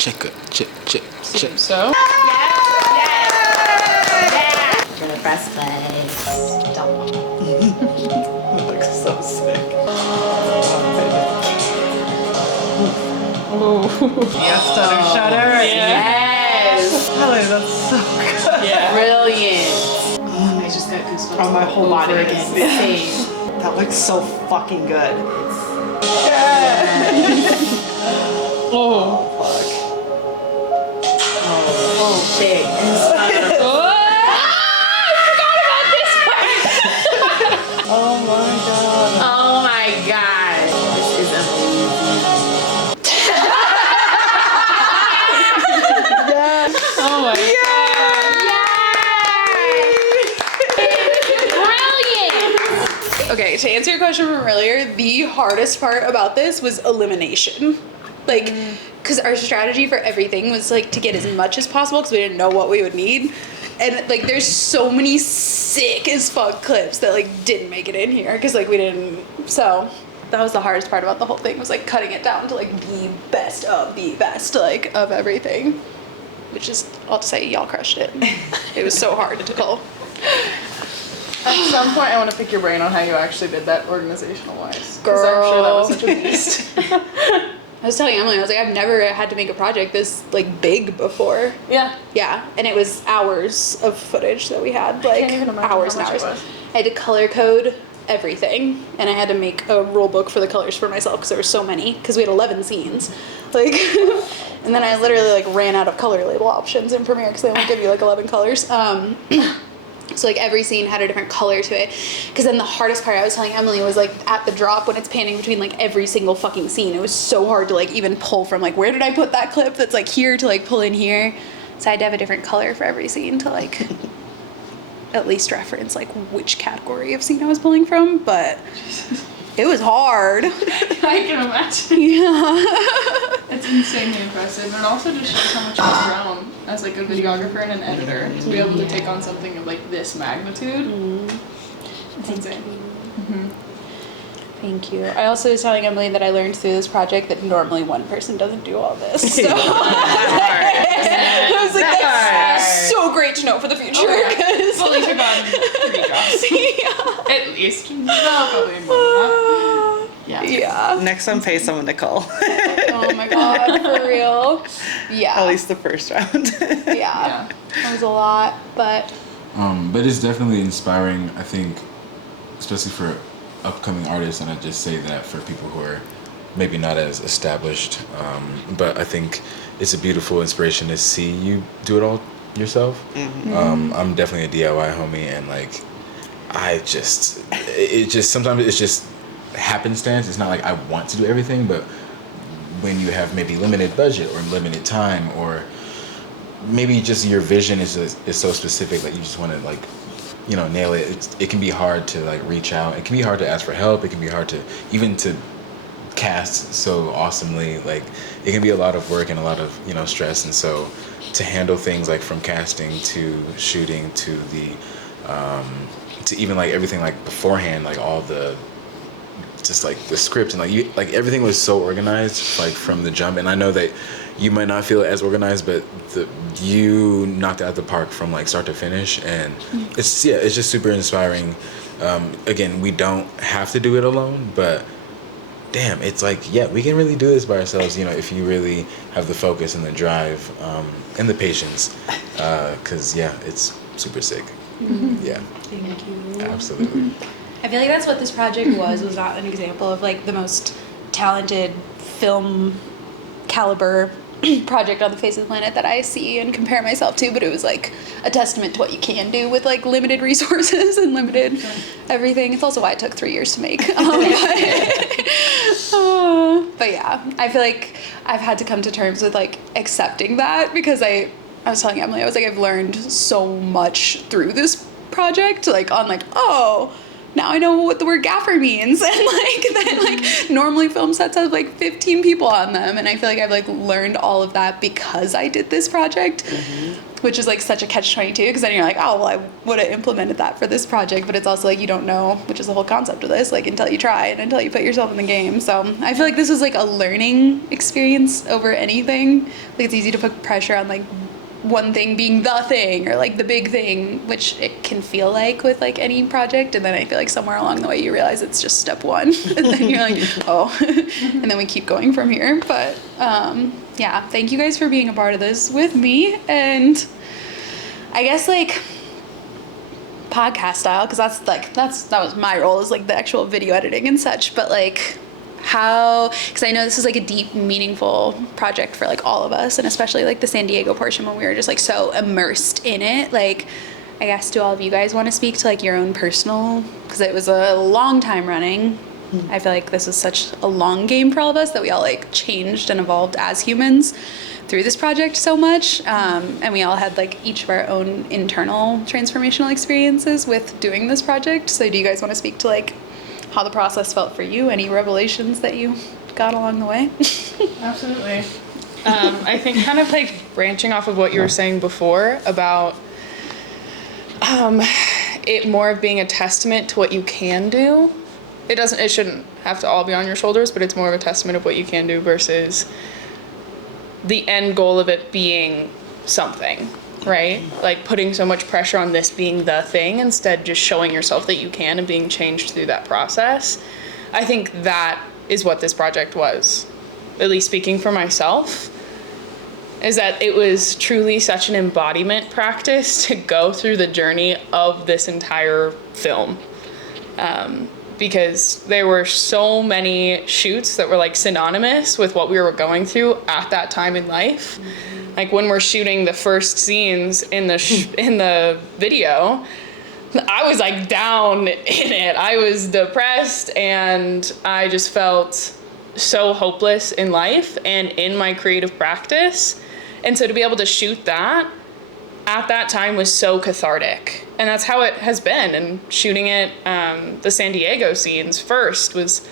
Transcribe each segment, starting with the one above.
Seems so. For the press play. Don't. It looks so sick. Yes, stutter. Yes. Kelly, that's so good. Yeah. Brilliant. I just got goosebumps. Oh, my whole body Over is again. Same. That looks so fucking good. Oh. Fuck. Oh shit. Oh my god. Oh my god. This is amazing. Oh my Brilliant. Okay, to answer your question from earlier, the hardest part about this was elimination. Like, because our strategy for everything was like to get as much as possible because we didn't know what we would need. And like, there's so many sick as fuck clips that like didn't make it in here because like we didn't. So that was the hardest part about the whole thing, was like cutting it down to like the best like of everything. Which is, I'll just say, y'all crushed it. It was so hard to pull. At some point, I want to pick your brain on how you actually did that organizational-wise. Because I'm sure that was such a beast. I was telling Emily, I was like, I've never had to make a project this like big before. Yeah. Yeah, and it was hours of footage that we had, like can't even imagine hours how and much hours. it was. I had to color code everything, and I had to make a rule book for the colors for myself because there were so many. Because we had 11 scenes, like, and then I literally like ran out of color label options in Premiere because they only give you like 11 colors. So like every scene had a different color to it. Because then the hardest part I was telling Emily was like at the drop when it's panning between like every single fucking scene. It was so hard to like even pull from like where did I put that clip that's like here to like pull in here. So I had to have a different color for every scene to like at least reference like which category of scene I was pulling from. But it was hard. I can imagine. Yeah. It's insanely impressive, and it also just shows how much you've grown as like a videographer and an editor to be able to take on something of like this magnitude. It's insane. Thank you. I also was telling Emily that I learned through this project that normally one person doesn't do all this. So I was like, that's so great to know for the future. Okay. Well, at least you've gotten 3 jobs. Yeah. At least. No, probably more than that. Yeah. Yeah. Next time, pay someone to call. Oh my god, for real. Yeah. At least the first round. Yeah. That was a lot, but But it's definitely inspiring, I think, especially for upcoming artists, and I just say that for people who are maybe not as established, but I think it's a beautiful inspiration to see you do it all yourself. I'm definitely a DIY homie, and like sometimes it's just happenstance. It's not like I want to do everything, but when you have maybe limited budget or limited time, or maybe just your vision is so specific that you just want to like, you know, nail it. It can be hard to like reach out. It can be hard to ask for help. It can be hard to even to cast so awesomely. Like it can be a lot of work and a lot of, you know, stress. And so to handle things like from casting to shooting to the to even like everything like beforehand, like all the just like the script and like everything was so organized like from the jump. And I know that you might not feel as organized, but you knocked it out the park from like start to finish, and it's just super inspiring. Again, we don't have to do it alone, but damn, it's like, yeah, we can really do this by ourselves, you know, if you really have the focus and the drive and the patience, because yeah, it's super sick. Yeah. thank you. Absolutely. I feel like that's what this project was not an example of like the most talented film caliber project on the face of the planet that I see and compare myself to, but it was like a testament to what you can do with like limited resources and limited everything. It's also why it took 3 years to make. But yeah, I feel like I've had to come to terms with like accepting that, because I was telling Emily, I was like, I've learned so much through this project, like on like, oh, now I know what the word gaffer means, and like that like normally film sets have like 15 people on them, and I feel like I've like learned all of that because I did this project, which is like such a catch-22, because then you're like, oh well, I would have implemented that for this project, but it's also like you don't know, which is the whole concept of this, like until you try and until you put yourself in the game. So I feel like this was like a learning experience over anything. Like it's easy to put pressure on like one thing being the thing or like the big thing, which it can feel like with like any project, and then I feel like somewhere along the way you realize it's just step one and then you're like, oh, and then we keep going from here. But yeah, thank you guys for being a part of this with me, and I guess like podcast style, because that was my role, is like the actual video editing and such, but like how, because I know this is like a deep, meaningful project for like all of us, and especially like the San Diego portion when we were just like so immersed in it. Like, I guess, do all of you guys want to speak to like your own personal, because it was a long time running. I feel like this is such a long game for all of us that we all like changed and evolved as humans through this project so much, and we all had like each of our own internal transformational experiences with doing this project. So do you guys want to speak to like how the process felt for you, any revelations that you got along the way? Absolutely. I think kind of like branching off of what you were saying before about it more of being a testament to what you can do. It shouldn't have to all be on your shoulders, but it's more of a testament of what you can do versus the end goal of it being something, right? Like putting so much pressure on this being the thing, instead just showing yourself that you can and being changed through that process. I think that is what this project was, at least speaking for myself, is that it was truly such an embodiment practice to go through the journey of this entire film. Because there were so many shoots that were like synonymous with what we were going through at that time in life. Like when we're shooting the first scenes in the video, I was like down in it. I was depressed and I just felt so hopeless in life and in my creative practice. And so to be able to shoot that at that time was so cathartic. And that's how it has been. And shooting it, the San Diego scenes first was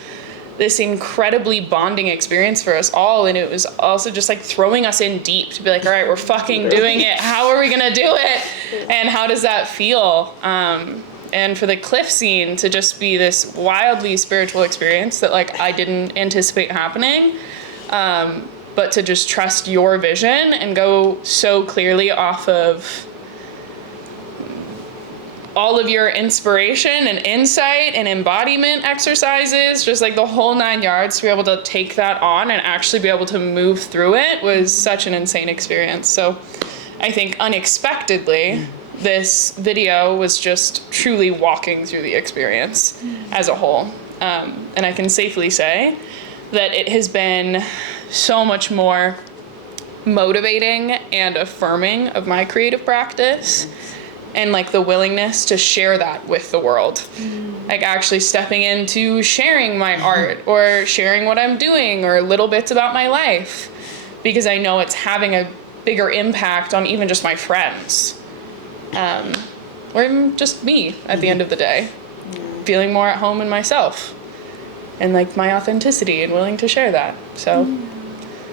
this incredibly bonding experience for us all. And it was also just like throwing us in deep to be like, all right, we're fucking doing it. How are we gonna do it? And how does that feel? And for the cliff scene to just be this wildly spiritual experience that like I didn't anticipate happening. But to just trust your vision and go so clearly off of all of your inspiration and insight and embodiment exercises, just like the whole 9 yards, to be able to take that on and actually be able to move through it was such an insane experience. So I think unexpectedly, this video was just truly walking through the experience as a whole. And I can safely say that it has been so much more motivating and affirming of my creative practice and like the willingness to share that with the world. Like actually stepping into sharing my art or sharing what I'm doing or little bits about my life, because I know it's having a bigger impact on even just my friends. Or just me at the end of the day, feeling more at home in myself and like my authenticity and willing to share that. So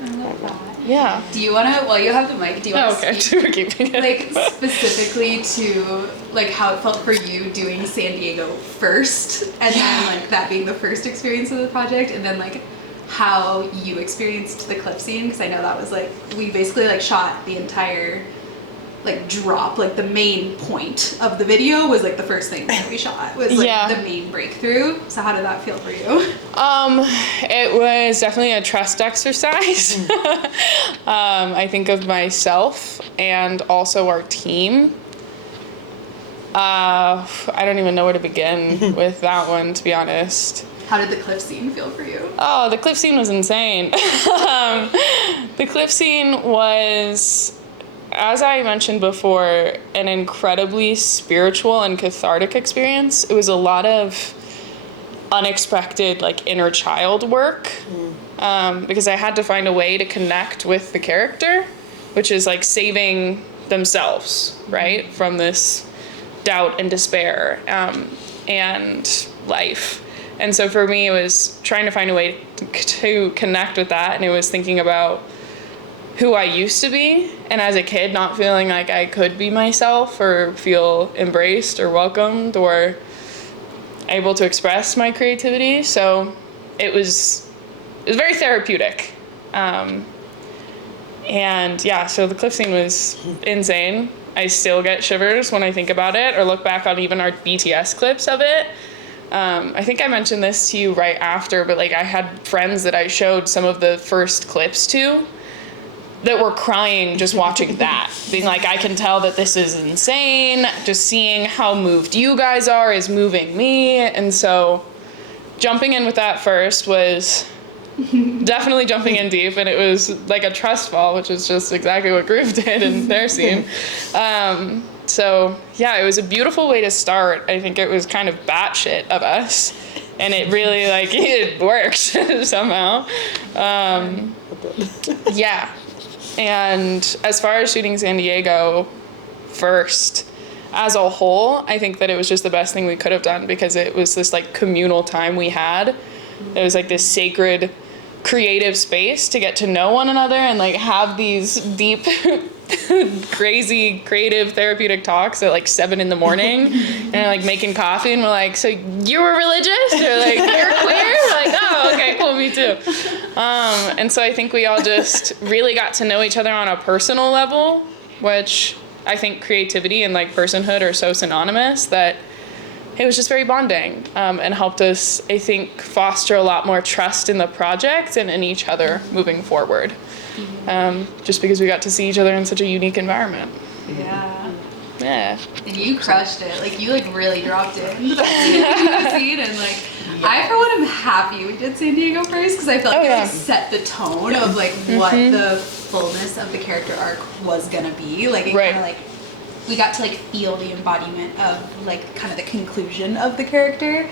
I love that. yeah. Do you want to, while you have the mic, do you want to speak We're keeping it. like specifically to like how it felt for you doing San Diego first, and then like that being the first experience of the project, and then like how you experienced the clip scene? Because I know that was like, we basically like shot the entire like drop, like the main point of the video was like the first thing that we shot was like the main breakthrough. So how did that feel for you? It was definitely a trust exercise. I think of myself and also our team. I don't even know where to begin with that one, to be honest. How did the cliff scene feel for you? Oh, the cliff scene was insane. The cliff scene was, as I mentioned before, an incredibly spiritual and cathartic experience. It was a lot of unexpected, like, inner child work, because I had to find a way to connect with the character, which is like saving themselves, right, from this doubt and despair. and life. And so for me, it was trying to find a way to connect with that. And it was thinking about who I used to be. And as a kid, not feeling like I could be myself or feel embraced or welcomed or able to express my creativity. So it was very therapeutic. And yeah, so the cliff scene was insane. I still get shivers when I think about it or look back on even our BTS clips of it. I think I mentioned this to you right after, but like I had friends that I showed some of the first clips to that were crying just watching that, being like, I can tell that this is insane. Just seeing how moved you guys are is moving me. And so jumping in with that first was definitely jumping in deep, and it was like a trust fall, which is just exactly what Groove did in their scene. So yeah, it was a beautiful way to start. I think it was kind of batshit of us, and it really like it worked somehow. Yeah. And as far as shooting San Diego first, as a whole, I think that it was just the best thing we could have done, because it was this like communal time we had. It was like this sacred creative space to get to know one another and like have these deep crazy creative therapeutic talks at like 7 a.m. and like making coffee, and we're like, so you were religious or like you're queer? We're like, oh, okay, cool, me too. And so I think we all just really got to know each other on a personal level, which I think creativity and like personhood are so synonymous that it was just very bonding, and helped us, I think, foster a lot more trust in the project and in each other moving forward. Just because we got to see each other in such a unique environment. Yeah. Yeah. And you crushed it. Like, you, like, really dropped it into the scene. And, like, I, for one, am happy we did San Diego first, because I feel like it like, set the tone of, like, what the fullness of the character arc was gonna be. Like, it kind of, like, we got to, like, feel the embodiment of, like, kind of the conclusion of the character.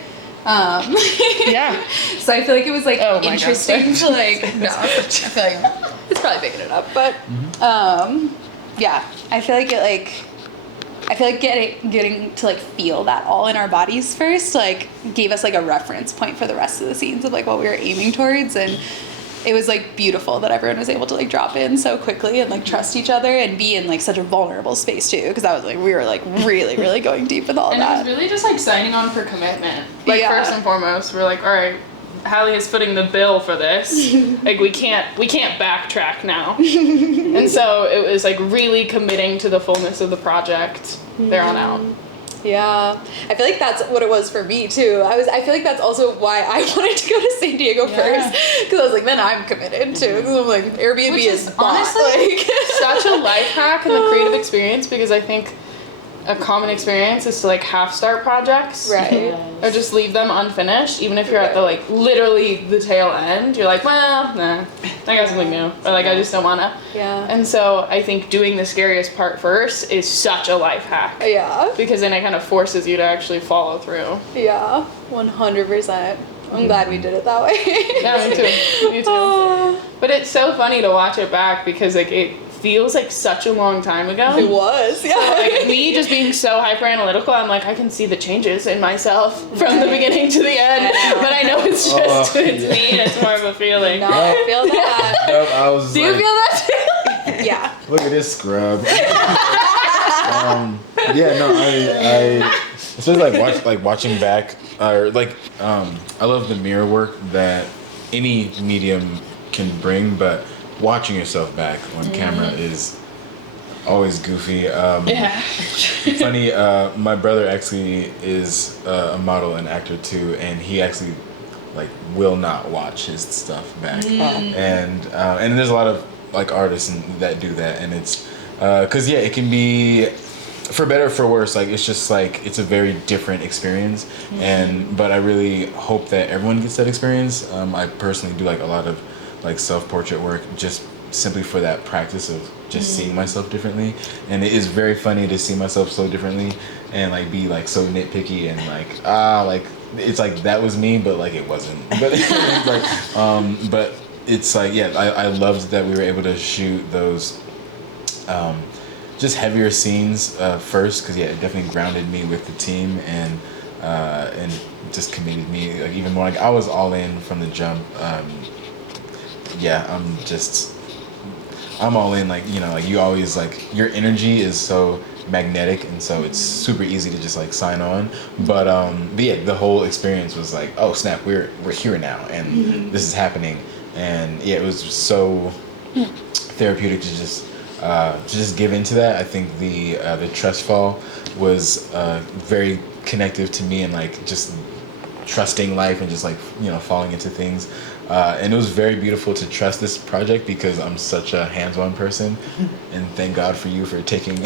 Yeah. So I feel like it was, like, interesting to, like, No, I feel like it's probably picking it up, but yeah, I feel like getting to like feel that all in our bodies first, like gave us like a reference point for the rest of the scenes of like what we were aiming towards, and it was like beautiful that everyone was able to like drop in so quickly and like trust each other and be in like such a vulnerable space too, because I was like, we were like really going deep with all and that. And it was really just like signing on for commitment. Like first and foremost, we're like, all right, Hallie is footing the bill for this. Like we can't backtrack now. And so it was like really committing to the fullness of the project there on out. Yeah, I feel like that's what it was for me too. I feel like that's also why I wanted to go to San Diego first, because I was like, then I'm committed too. Because I'm like, Airbnb is honestly like such a life hack in the creative experience, because I think a common experience is to like half start projects, right? Or just leave them unfinished, even if you're at the like literally the tail end. You're like, well, nah, I got something new, or like I just don't wanna. Yeah. And so I think doing the scariest part first is such a life hack. Yeah. Because then it kind of forces you to actually follow through. Yeah, 100%. I'm glad we did it that way. Yeah, me too. Me too. But it's so funny to watch it back, because like it feels like such a long time ago. It was, yeah. So, like me just being so hyper analytical, I'm like, I can see the changes in myself from the beginning to the end, but I know it's just it's me and it's more of a feeling. No, I feel that. Yep, I was Do you like, feel that too? Yeah. look at this scrub. Yeah, no, I especially like watching back, or like I love the mirror work that any medium can bring, but watching yourself back on camera is always goofy. Yeah. Funny, my brother actually is a model and actor too, and he actually like will not watch his stuff back. And there's a lot of like artists that do that, and it's because it can be, for better or for worse, like it's just like it's a very different experience. But I really hope that everyone gets that experience. I personally do like a lot of like self-portrait work just simply for that practice of just seeing myself differently, and it is very funny to see myself so differently and like be like so nitpicky and like it's like that was me, but like it wasn't. But it's like but it's like I loved that we were able to shoot those just heavier scenes first, because it definitely grounded me with the team, and and just committed me like even more. Like I was all in from the jump. Yeah, I'm all in. Like, you know, like you always like your energy is so magnetic, and so it's super easy to just like sign on. But yeah, the whole experience was like, oh snap, we're here now, and this is happening, and yeah, it was so therapeutic to just give into that. I think the trust fall was very connective to me, and like just trusting life and just like, you know, falling into things. And it was very beautiful to trust this project because I'm such a hands-on person, and thank God for you for taking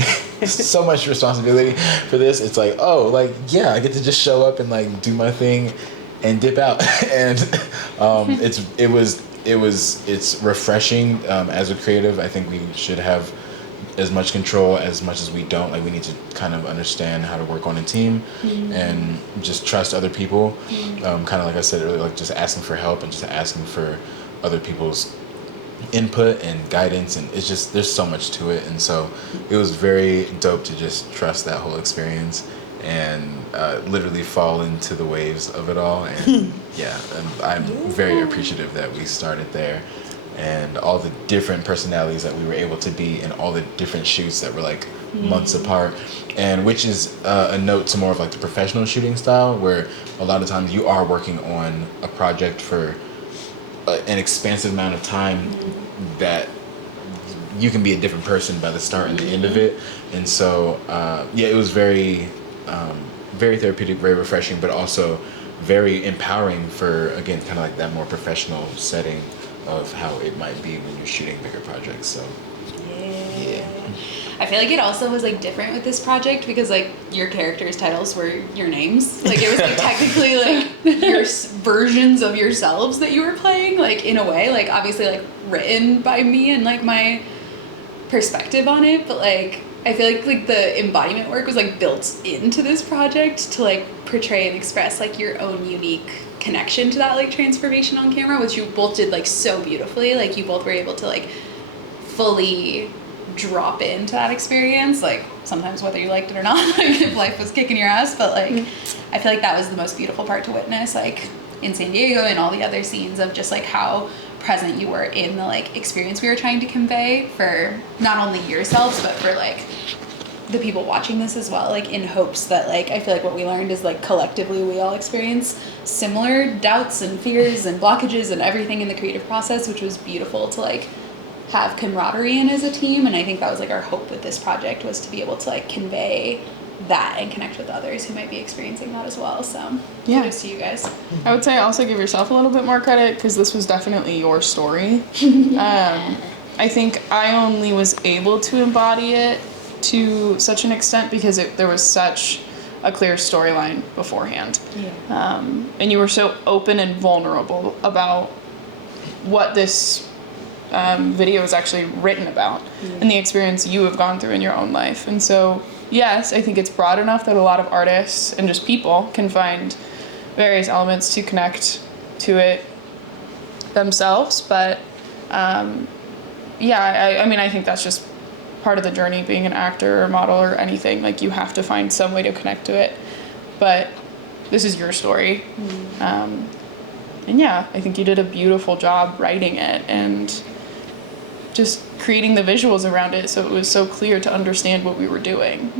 so much responsibility for this. It's like, oh, like, yeah, I get to just show up and like do my thing and dip out. And it's refreshing. As a creative, I think we should have as much control as much as we don't. Like we need to kind of understand how to work on a team and just trust other people. Kind of like I said earlier, like just asking for help and just asking for other people's input and guidance, and it's just there's so much to it. And so it was very dope to just trust that whole experience and literally fall into the waves of it all. And yeah, and I'm very appreciative that we started there, and all the different personalities that we were able to be, and all the different shoots that were like months apart, and which is a note to more of like the professional shooting style, where a lot of times you are working on a project for an expansive amount of time that you can be a different person by the start and the end of it. And so yeah, it was very very therapeutic, very refreshing, but also very empowering for, again, kind of like that more professional setting of how it might be when you're shooting bigger projects. So yeah. I feel like it also was like different with this project because like your characters' titles were your names. Like it was like technically like your versions of yourselves that you were playing, like in a way, like obviously like written by me and like my perspective on it, but like I feel like the embodiment work was like built into this project to like portray and express like your own unique connection to that like transformation on camera, which you both did like so beautifully. Like you both were able to like fully drop into that experience, like sometimes whether you liked it or not, like if life was kicking your ass, but like I feel like that was the most beautiful part to witness, like in San Diego and all the other scenes of just like how present you were in the like experience we were trying to convey for not only yourselves but for like the people watching this as well, like in hopes that like I feel like what we learned is like collectively we all experience similar doubts and fears and blockages and everything in the creative process, which was beautiful to like have camaraderie in as a team. And I think that was like our hope with this project, was to be able to like convey that and connect with others who might be experiencing that as well. So Yeah. kudos to you guys. I would say also give yourself a little bit more credit because this was definitely your story. I think I only was able to embody it to such an extent because there was such a clear storyline beforehand. Yeah. And you were so open and vulnerable about what this video is actually written about and the experience you have gone through in your own life. And so, yes, I think it's broad enough that a lot of artists and just people can find various elements to connect to it themselves. But yeah, I mean, I think that's just part of the journey, being an actor or model or anything. Like, you have to find some way to connect to it. But this is your story. And yeah, I think you did a beautiful job writing it and just creating the visuals around it so it was so clear to understand what we were doing.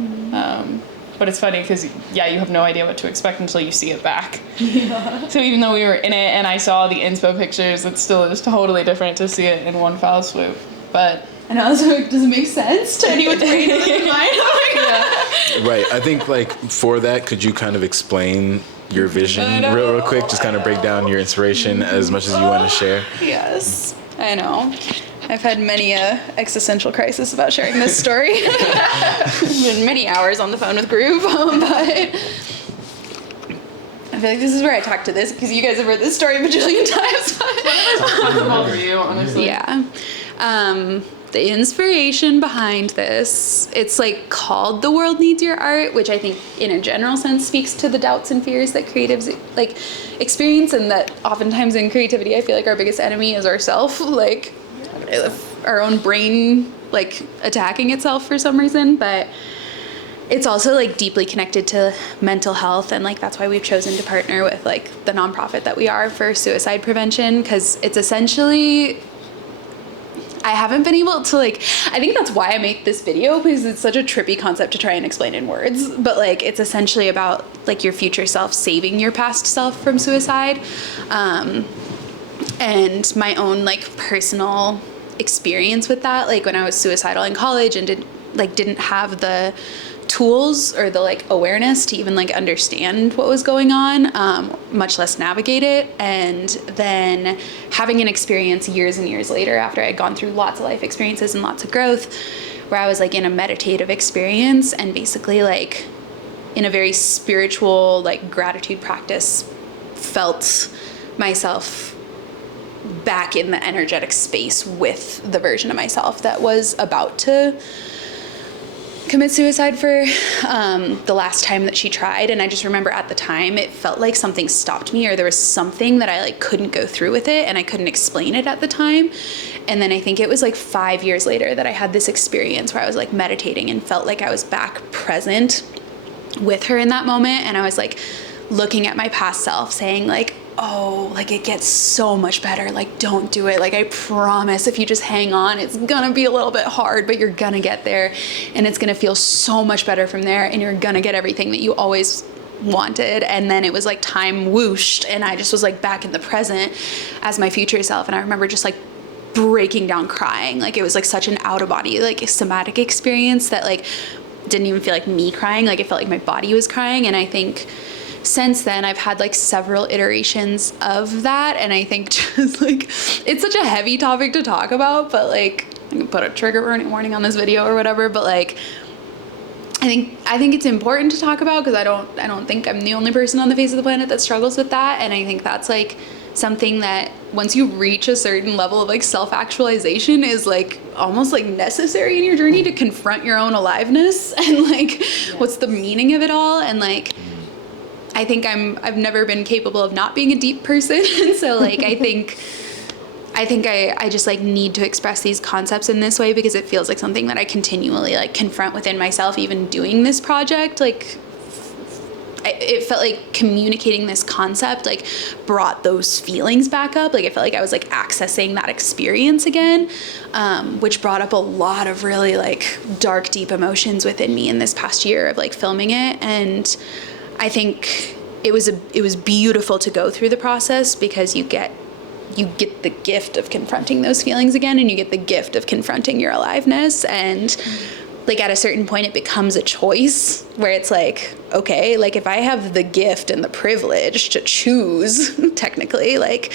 But it's funny because, yeah, you have no idea what to expect until you see it back. Yeah. So even though we were in it and I saw the inspo pictures, it still is totally different to see it in one foul swoop. But And I was like, does it make sense to anyone's brain other than mine? Right. I think like for that, could you kind of explain your vision real quick? Just kind of break down your inspiration as much as you want to share. Yes, I know. I've had many existential crisis about sharing this story. Been many hours on the phone with Groove, but I feel like this is where I talk to this because you guys have heard this story a bajillion times. comfortable for you, honestly. Yeah. The inspiration behind this, it's like called The World Needs Your Art, which I think in a general sense speaks to the doubts and fears that creatives like experience, and that oftentimes in creativity I feel like our biggest enemy is ourself, like our own brain like attacking itself for some reason. But it's also like deeply connected to mental health, and like that's why we've chosen to partner with like the nonprofit that we are for suicide prevention, because it's essentially, I haven't been able to like, I think that's why I make this video, because it's such a trippy concept to try and explain in words, but like it's essentially about like your future self saving your past self from suicide, and my own like personal experience with that, like when I was suicidal in college and didn't have the tools or the like awareness to even like understand what was going on, much less navigate it. And then having an experience years and years later, after I'd gone through lots of life experiences and lots of growth, where I was like in a meditative experience and basically like in a very spiritual like gratitude practice, felt myself back in the energetic space with the version of myself that was about to commit suicide for the last time that she tried. And I just remember at the time it felt like something stopped me, or there was something that I like couldn't go through with it and I couldn't explain it at the time. And then I think it was like 5 years later that I had this experience where I was like meditating and felt like I was back present with her in that moment. And I was like looking at my past self saying like, oh, like it gets so much better. Like, don't do it. Like, I promise if you just hang on, it's gonna be a little bit hard, but you're gonna get there and it's gonna feel so much better from there. And you're gonna get everything that you always wanted. And then it was like time whooshed and I just was like back in the present as my future self. And I remember just like breaking down crying. Like it was like such an out of body, like a somatic experience that like didn't even feel like me crying. Like it felt like my body was crying. And I think since then I've had like several iterations of that, and I think just like it's such a heavy topic to talk about, but like I can put a trigger warning on this video or whatever, but like I think it's important to talk about, because I don't think I'm the only person on the face of the planet that struggles with that. And I think that's like something that once you reach a certain level of like self-actualization is like almost like necessary in your journey to confront your own aliveness and like what's the meaning of it all. And like I think I've never been capable of not being a deep person. And so like, I think I just like need to express these concepts in this way, because it feels like something that I continually like confront within myself, even doing this project. Like it felt like communicating this concept like brought those feelings back up. Like I felt like I was like accessing that experience again, which brought up a lot of really like dark, deep emotions within me in this past year of like filming it. And I think it was beautiful to go through the process, because you get the gift of confronting those feelings again, and you get the gift of confronting your aliveness. And like at a certain point it becomes a choice where it's like, okay, like if I have the gift and the privilege to choose technically like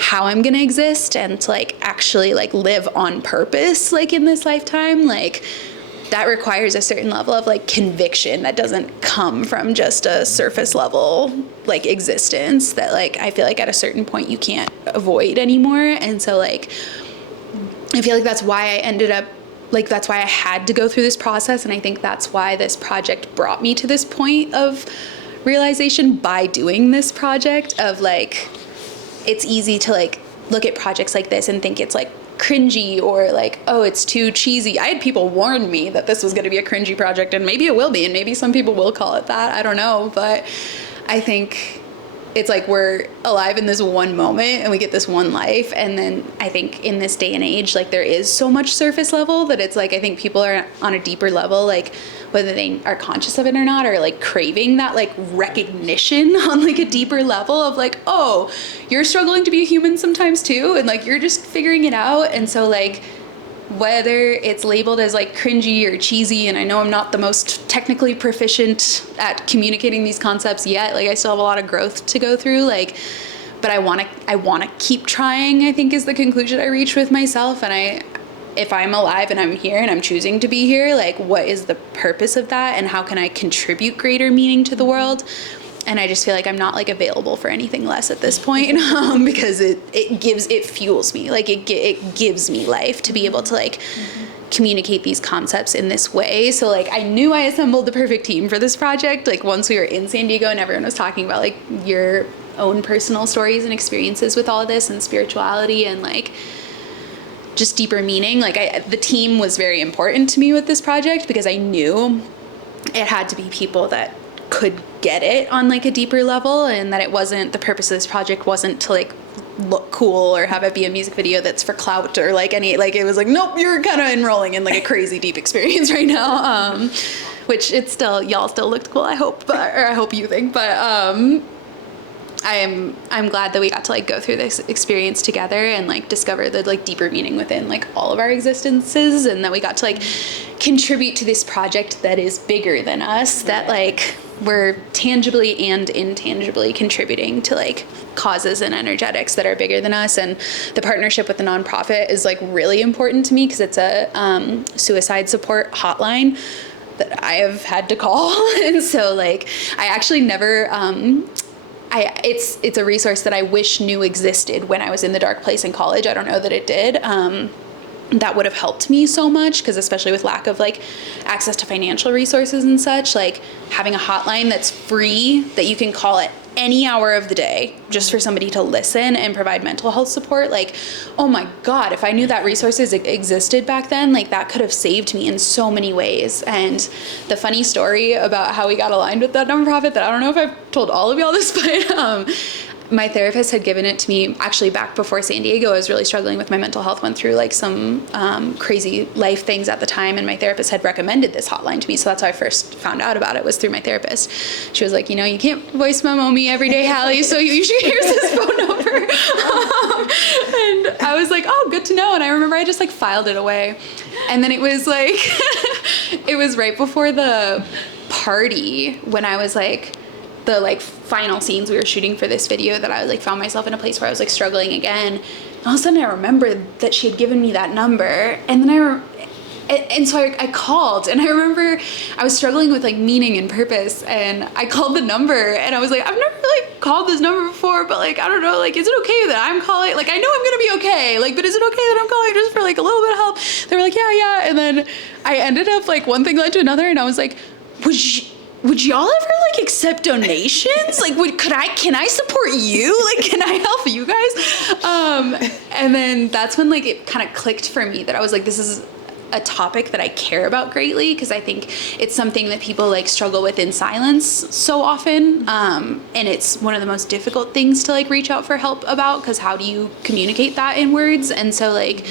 how I'm gonna exist and to like actually like live on purpose like in this lifetime, like that requires a certain level of like conviction that doesn't come from just a surface level like existence that like I feel like at a certain point you can't avoid anymore. And so like I feel like that's why I ended up like, that's why I had to go through this process. And I think that's why this project brought me to this point of realization by doing this project of like, it's easy to like look at projects like this and think it's like cringy or like, oh, it's too cheesy. I had people warn me that this was going to be a cringy project, and maybe it will be, and maybe some people will call it that. I don't know, but I think it's like we're alive in this one moment and we get this one life. And then I think in this day and age, like there is so much surface level that it's like, I think people are on a deeper level, like whether they are conscious of it or not, or like craving that like recognition on like a deeper level of like, oh, you're struggling to be a human sometimes too. And like, you're just figuring it out. And so like, whether it's labeled as like cringy or cheesy, and I know I'm not the most technically proficient at communicating these concepts yet, like I still have a lot of growth to go through, like, but I want to keep trying, I think is the conclusion I reach with myself. And if I'm alive and I'm here and I'm choosing to be here, like what is the purpose of that, and how can I contribute greater meaning to the world? And I just feel like I'm not like available for anything less at this point, because it fuels me, like it gives me life to be able to like communicate these concepts in this way. So like I knew I assembled the perfect team for this project. Like once we were in San Diego and everyone was talking about like your own personal stories and experiences with all of this and spirituality and like just deeper meaning, like the team was very important to me with this project, because I knew it had to be people that could get it on like a deeper level, and that it wasn't, the purpose of this project wasn't to like look cool or have it be a music video that's for clout or like any, like it was like, nope, you're kind of enrolling in like a crazy deep experience right now, which it's still, y'all still looked cool, I hope, but, or I hope you think, but I'm glad that we got to like go through this experience together and like discover the like deeper meaning within like all of our existences, and that we got to like contribute to this project that is bigger than us, that like we're tangibly and intangibly contributing to like causes and energetics that are bigger than us. And the partnership with the nonprofit is like really important to me because it's a suicide support hotline that I have had to call. And so like I actually never it's a resource that I wish knew existed when I was in the dark place in college. I don't know that it did. That would have helped me so much, because especially with lack of like access to financial resources and such, like having a hotline that's free that you can call at any hour of the day just for somebody to listen and provide mental health support, like, oh my God, if I knew that resources existed back then, like that could have saved me in so many ways. And the funny story about how we got aligned with that nonprofit, that I don't know if I've told all of y'all this, but my therapist had given it to me actually back before San Diego. I was really struggling with my mental health, went through like some crazy life things at the time, and my therapist had recommended this hotline to me. So that's how I first found out about it, was through my therapist. She was like, you know, you can't voice memo me every day, Hallie, so you should here's this phone number. And I was like, oh, good to know. And I remember I just like filed it away. And then it was like, it was right before the party when I was like, the like final scenes we were shooting for this video, that I like found myself in a place where I was like struggling again. And all of a sudden I remembered that she had given me that number, and then and so I called, and I remember I was struggling with like meaning and purpose, and I called the number, and I was like, I've never like called this number before, but like, I don't know, like, is it okay that I'm calling? Like, I know I'm gonna be okay, like, but is it okay that I'm calling just for like a little bit of help? They were like, yeah. And then I ended up like, one thing led to another, and I was like, would y'all ever like accept donations? Like, can I support you? Like, can I help you guys? And then that's when like it kind of clicked for me that I was like, this is a topic that I care about greatly, because I think it's something that people like struggle with in silence so often. And it's one of the most difficult things to like reach out for help about, because how do you communicate that in words? And so like,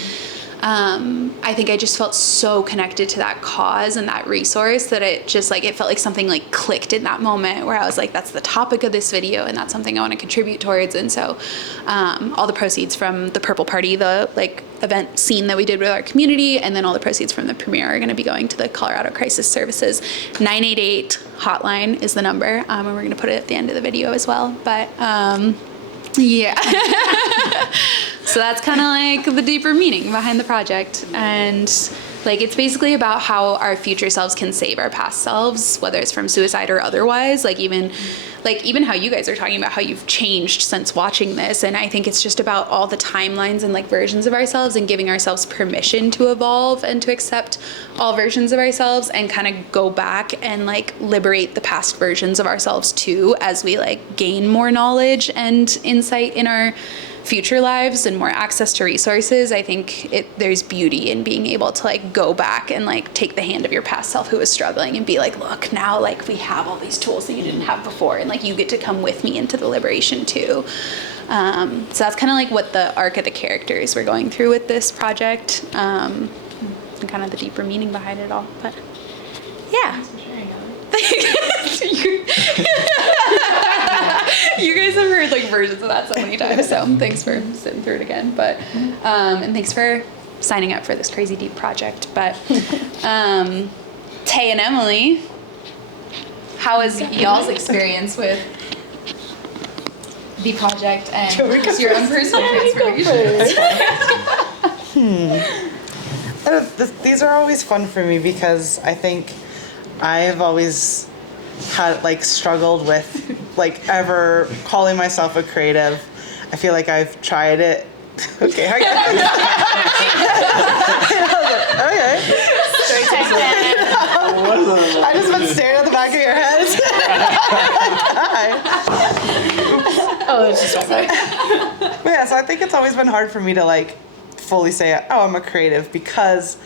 I think I just felt so connected to that cause and that resource that it just like, it felt like something like clicked in that moment where I was like, that's the topic of this video and that's something I want to contribute towards. And so all the proceeds from the Purple Party, the like event scene that we did with our community, and then all the proceeds from the premiere are going to be going to the Colorado Crisis Services. 988 hotline is the number, and we're going to put it at the end of the video as well. But yeah. So that's kind of like the deeper meaning behind the project. And like, it's basically about how our future selves can save our past selves, whether it's from suicide or otherwise. Like even how you guys are talking about how you've changed since watching this. And I think it's just about all the timelines and like versions of ourselves, and giving ourselves permission to evolve and to accept all versions of ourselves, and kind of go back and like liberate the past versions of ourselves too, as we like gain more knowledge and insight in our future lives and more access to resources. I think there's beauty in being able to like go back and like take the hand of your past self who was struggling and be like, look, now like we have all these tools that you didn't have before, and like you get to come with me into the liberation too. So that's kind of like what the arc of the characters we're going through with this project, and kind of the deeper meaning behind it all. But yeah. You guys have heard like versions of that so many times, so thanks for sitting through it again. But and thanks for signing up for this crazy deep project. But Tay and Emily, how was y'all's experience with the project and just your own personal transformation? These are always fun for me, because I think I've always had like struggled with like ever calling myself a creative. I feel like I've tried it. Okay, I got it. Okay. I just been staring at the back of your head. Oh, it's just right. But yeah, so I think it's always been hard for me to like fully say, oh, I'm a creative, because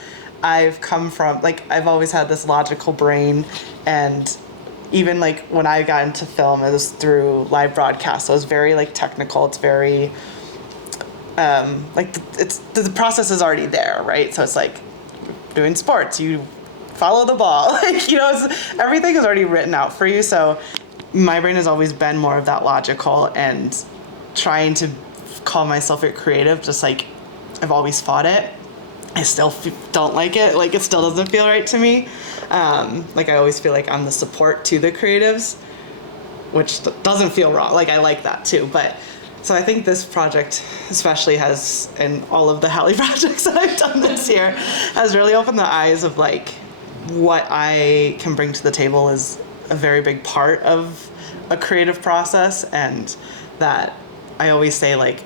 I've come from, like, I've always had this logical brain, and even like when I got into film, it was through live broadcast. So it was very like technical. It's very like the process is already there, right? So it's like doing sports, you follow the ball, like, you know, everything is already written out for you. So my brain has always been more of that logical, and trying to call myself a creative, just like I've always fought it. I still don't like it. Like, it still doesn't feel right to me. Like, I always feel like I'm the support to the creatives, which doesn't feel wrong. Like, I like that too. But so I think this project especially has, and all of the Hallie projects that I've done this year, has really opened the eyes of like what I can bring to the table is a very big part of a creative process, and that I always say, like,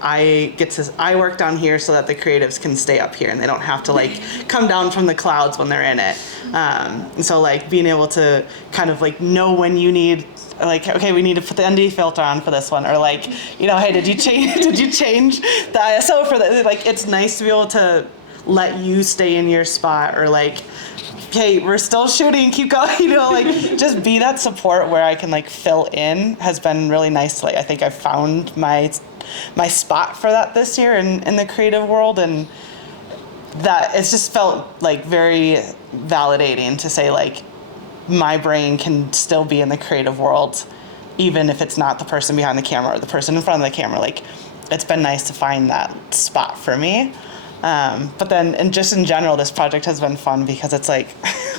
I work down here so that the creatives can stay up here and they don't have to like come down from the clouds when they're in it. And so like being able to kind of like know when you need, like, okay, we need to put the ND filter on for this one, or like, you know, hey, did you change the ISO for that? Like, it's nice to be able to let you stay in your spot, or like, hey, we're still shooting, keep going, you know, like, just be that support where I can like fill in has been really nice. Like, I think I've found my spot for that this year in the creative world, and that it's just felt like very validating to say like my brain can still be in the creative world even if it's not the person behind the camera or the person in front of the camera. Like, it's been nice to find that spot for me. But then, and just in general, this project has been fun because it's like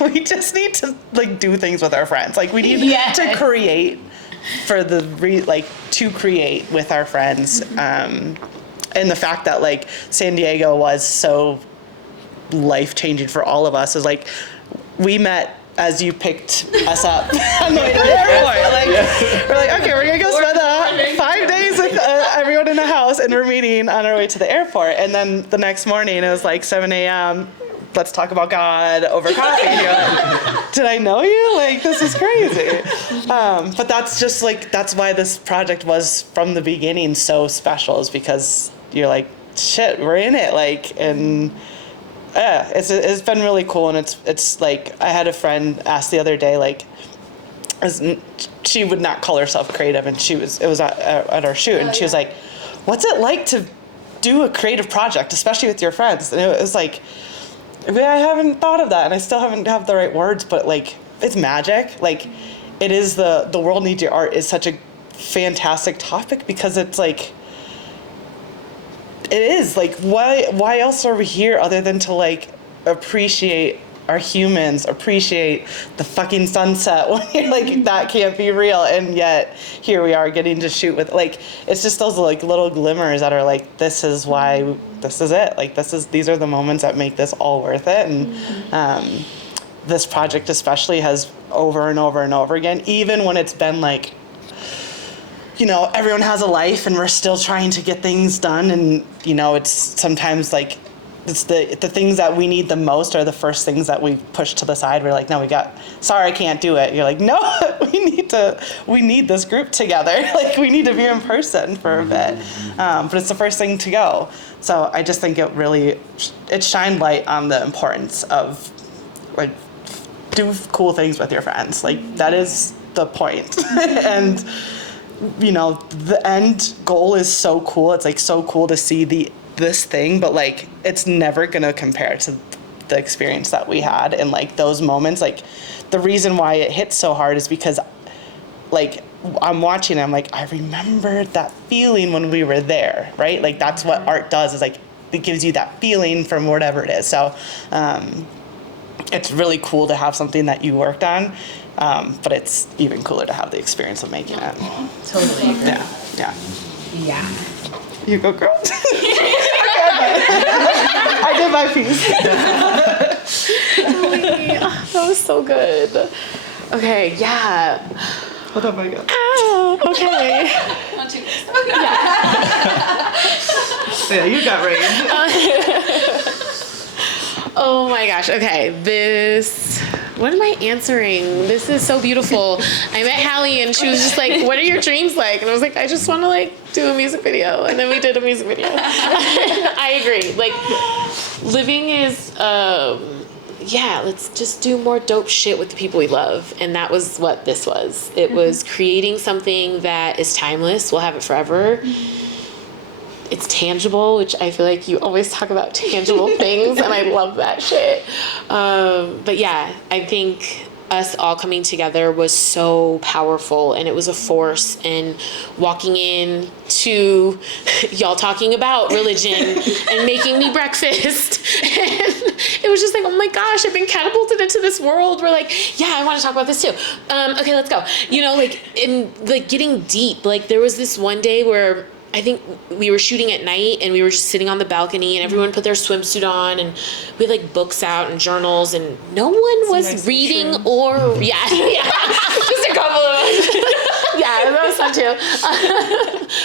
we just need to like do things with our friends. Like, we need to create for to create with our friends. And the fact that like San Diego was so life-changing for all of us is like, we met as you picked us up on the way to the airport. Like, we're like, okay, we're gonna go spend 5 days with everyone in the house, and we're meeting on our way to the airport. And then the next morning, it was like 7 a.m. Let's talk about God over coffee. And you're like, did I know you? Like, this is crazy. But that's just like, that's why this project was from the beginning so special, is because you're like, shit, we're in it. Like, and yeah, it's been really cool. And it's like, I had a friend ask the other day, like, she would not call herself creative, and it was at our shoot, and she was like, what's it like to do a creative project, especially with your friends? And it was like, I haven't thought of that, and I still haven't have the right words, but like, it's magic. Like, it is the world needs your art is such a fantastic topic, because it's like, it is like, why else are we here other than to like appreciate our humans, appreciate the fucking sunset when you're like, that can't be real, and yet here we are getting to shoot with, like, it's just those like little glimmers that are like, this is why, this is it, like, these are the moments that make this all worth it. And this project especially has over and over and over again, even when it's been like, you know, everyone has a life and we're still trying to get things done, and you know, it's sometimes like, it's the things that we need the most are the first things that we push to the side. We're like, no, sorry, I can't do it. You're like, no, we need this group together. Like, we need to be in person for a bit. But it's the first thing to go. So I just think it shined light on the importance of like, do cool things with your friends. Like, that is the point. And you know, the end goal is so cool. It's like so cool to see this thing, but like, it's never gonna compare to the experience that we had, and like those moments. Like, the reason why it hits so hard is because like, I'm watching, I'm like, I remember that feeling when we were there, right? Like, that's what art does, is like, it gives you that feeling from whatever it is. So it's really cool to have something that you worked on, but it's even cooler to have the experience of making it. Totally agree. Yeah. You go, girl. I did my piece. That was so good. Okay, yeah. Hold up, I go. Oh, okay. Not too Yeah, you got range. Oh my gosh. Okay, what am I answering? This is so beautiful. I met Hallie and she was just like, what are your dreams like? And I was like, I just want to like do a music video. And then we did a music video. I agree. Like, living is, yeah, let's just do more dope shit with the people we love. And that was what this was. It was creating something that is timeless. We'll have it forever. It's tangible, which I feel like you always talk about tangible things, and I love that shit. But yeah, I think us all coming together was so powerful, and it was a force. And walking in to y'all talking about religion and making me breakfast, and it was just like, oh my gosh, I've been catapulted into this world. We're like, yeah, I want to talk about this too. Okay, let's go. You know, like, in like getting deep. Like, there was this one day where I think we were shooting at night, and we were just sitting on the balcony, and everyone put their swimsuit on, and we had like books out and journals, and no one was reading or yeah, just a couple of us. Yeah, that was fun too.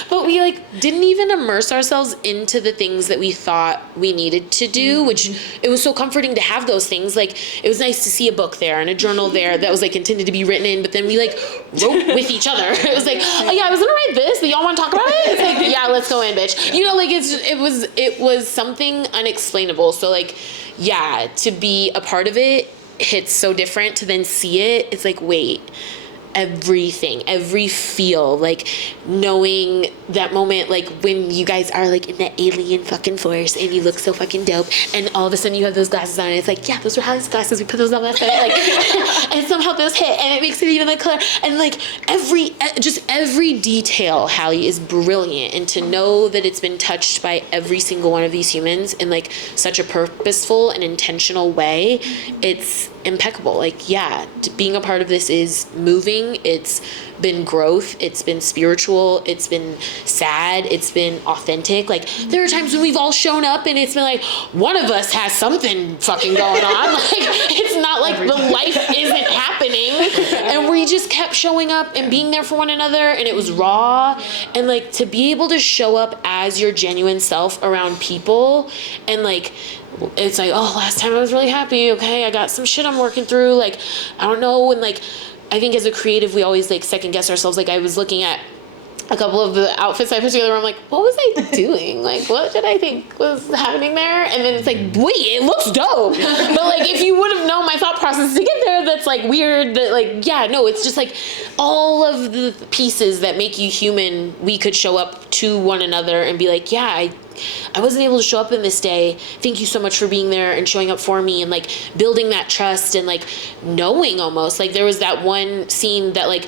But we like didn't even immerse ourselves into the things that we thought we needed to do, which it was so comforting to have those things. Like, it was nice to see a book there and a journal there that was like intended to be written in, but then we like wrote with each other. It was like, oh yeah, I was gonna write this, but y'all want to talk about it? It's like, yeah, let's go in, bitch. You know, like, it was something unexplainable. So like, yeah, to be a part of it hits so different. To then see it, it's like, wait, everything, every feel, like knowing that moment, like when you guys are like in the alien fucking force and you look so fucking dope, and all of a sudden you have those glasses on, and it's like, yeah, those were Hallie's glasses, we put those on last night, like, and somehow those hit, and it makes it even like color, and like every detail, Hallie is brilliant, and to know that it's been touched by every single one of these humans in like such a purposeful and intentional way, it's impeccable. Like, yeah, being a part of this is moving. It's been growth. It's been spiritual. It's been sad. It's been authentic. Like, there are times when we've all shown up and it's been like, one of us has something fucking going on. Like, it's not like the life isn't happening, and we just kept showing up and being there for one another, and it was raw. And like, to be able to show up as your genuine self around people, and like, it's like, oh, last time I was really happy. Okay, I got some shit I'm working through. Like, I don't know. And like, I think as a creative, we always like second guess ourselves. Like, I was looking at a couple of the outfits I put together. I'm like, what was I doing? Like, what did I think was happening there? And then it's like, wait, it looks dope. But like, if you would have known my thought process to get there, that's like weird. That like, yeah, no, it's just like all of the pieces that make you human. We could show up to one another and be like, yeah, I wasn't able to show up in this day. Thank you so much for being there and showing up for me, and like building that trust, and like knowing almost. Like, there was that one scene that like,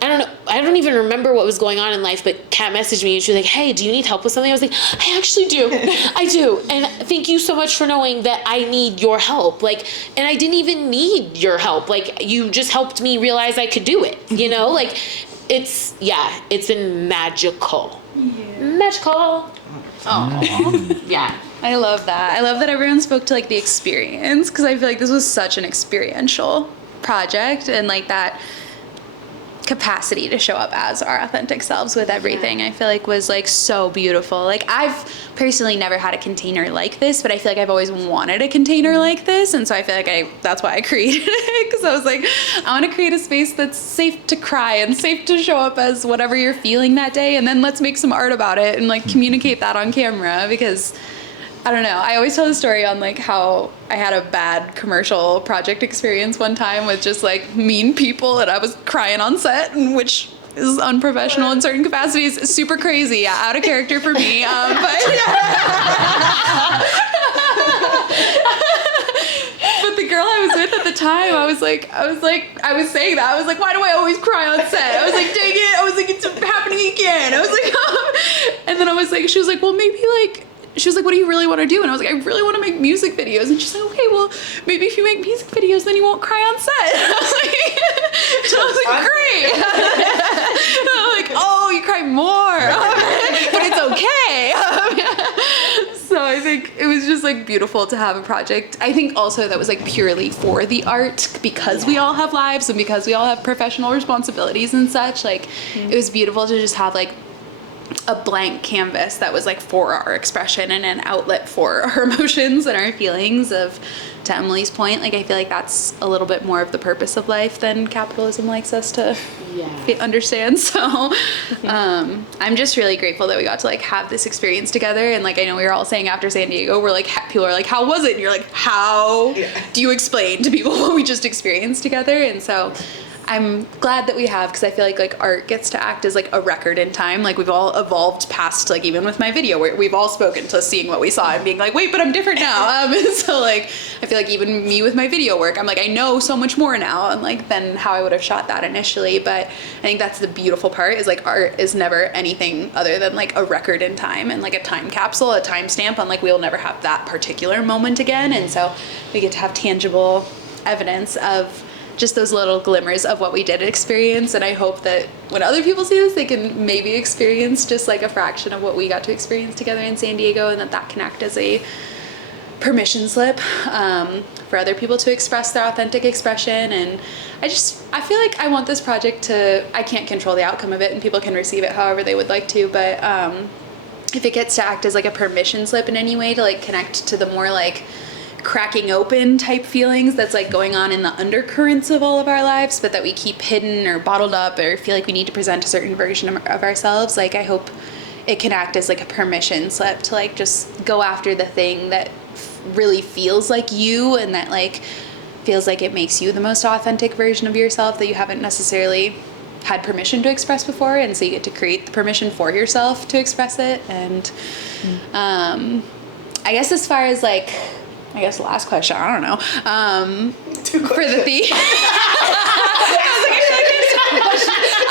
I don't even remember what was going on in life, but Kat messaged me and she was like, hey, do you need help with something? I was like, I actually do. I do. And thank you so much for knowing that I need your help. Like, and I didn't even need your help. Like, you just helped me realize I could do it, you know? Like, it's been magical. Yeah. Magical. Oh, yeah. I love that. I love that everyone spoke to like the experience, because I feel like this was such an experiential project, and like that capacity to show up as our authentic selves with everything, I feel like was like so beautiful. Like, I've personally never had a container like this, but I feel like I've always wanted a container like this, and so I feel like that's why I created it, because I was like, I want to create a space that's safe to cry and safe to show up as whatever you're feeling that day, and then let's make some art about it and like communicate that on camera. Because I don't know, I always tell the story on like how I had a bad commercial project experience one time with just like mean people, and I was crying on set, and which is unprofessional in certain capacities, super crazy, out of character for me, but the girl I was with at the time, I was saying that, I was like, why do I always cry on set? I was like, dang it, I was like, it's happening again. I was like, and then I was like, she was like, well, maybe like, she was like, what do you really want to do? And I was like, I really want to make music videos. And she's like, okay, well, maybe if you make music videos, then you won't cry on set. And I was like, great. And I'm like, oh, you cry more, but it's okay. So I think it was just like beautiful to have a project. I think also that was like purely for the art, because we all have lives and because we all have professional responsibilities and such. Like, it was beautiful to just have like a blank canvas that was like for our expression and an outlet for our emotions and our feelings. Of, to Emily's point, like, I feel like that's a little bit more of the purpose of life than capitalism likes us to understand. So I'm just really grateful that we got to like have this experience together. And like I know we were all saying after San Diego, we're like people are like, how was it? And you're like, how do you explain to people what we just experienced together? And so I'm glad that we have, because I feel like art gets to act as like a record in time. Like we've all evolved past, like even with my video where we've all spoken to seeing what we saw and being like, wait, but I'm different now. So like I feel like even me with my video work, I'm like, I know so much more now and like than how I would have shot that initially. But I think that's the beautiful part, is like art is never anything other than like a record in time and like a time capsule, a timestamp on like we'll never have that particular moment again. And so we get to have tangible evidence of just those little glimmers of what we did experience. And I hope that when other people see this, they can maybe experience just like a fraction of what we got to experience together in San Diego, and that can act as a permission slip for other people to express their authentic expression. And I feel like I want this project to, I can't control the outcome of it and people can receive it however they would like to, but if it gets to act as like a permission slip in any way to like connect to the more like cracking open type feelings that's like going on in the undercurrents of all of our lives, but that we keep hidden or bottled up or feel like we need to present a certain version of ourselves, like I hope it can act as like a permission slip to like just go after the thing that really feels like you, and that like feels like it makes you the most authentic version of yourself that you haven't necessarily had permission to express before. And so you get to create the permission for yourself to express it. And I guess as far as like, I guess the last question, I don't know. Two for the theme. I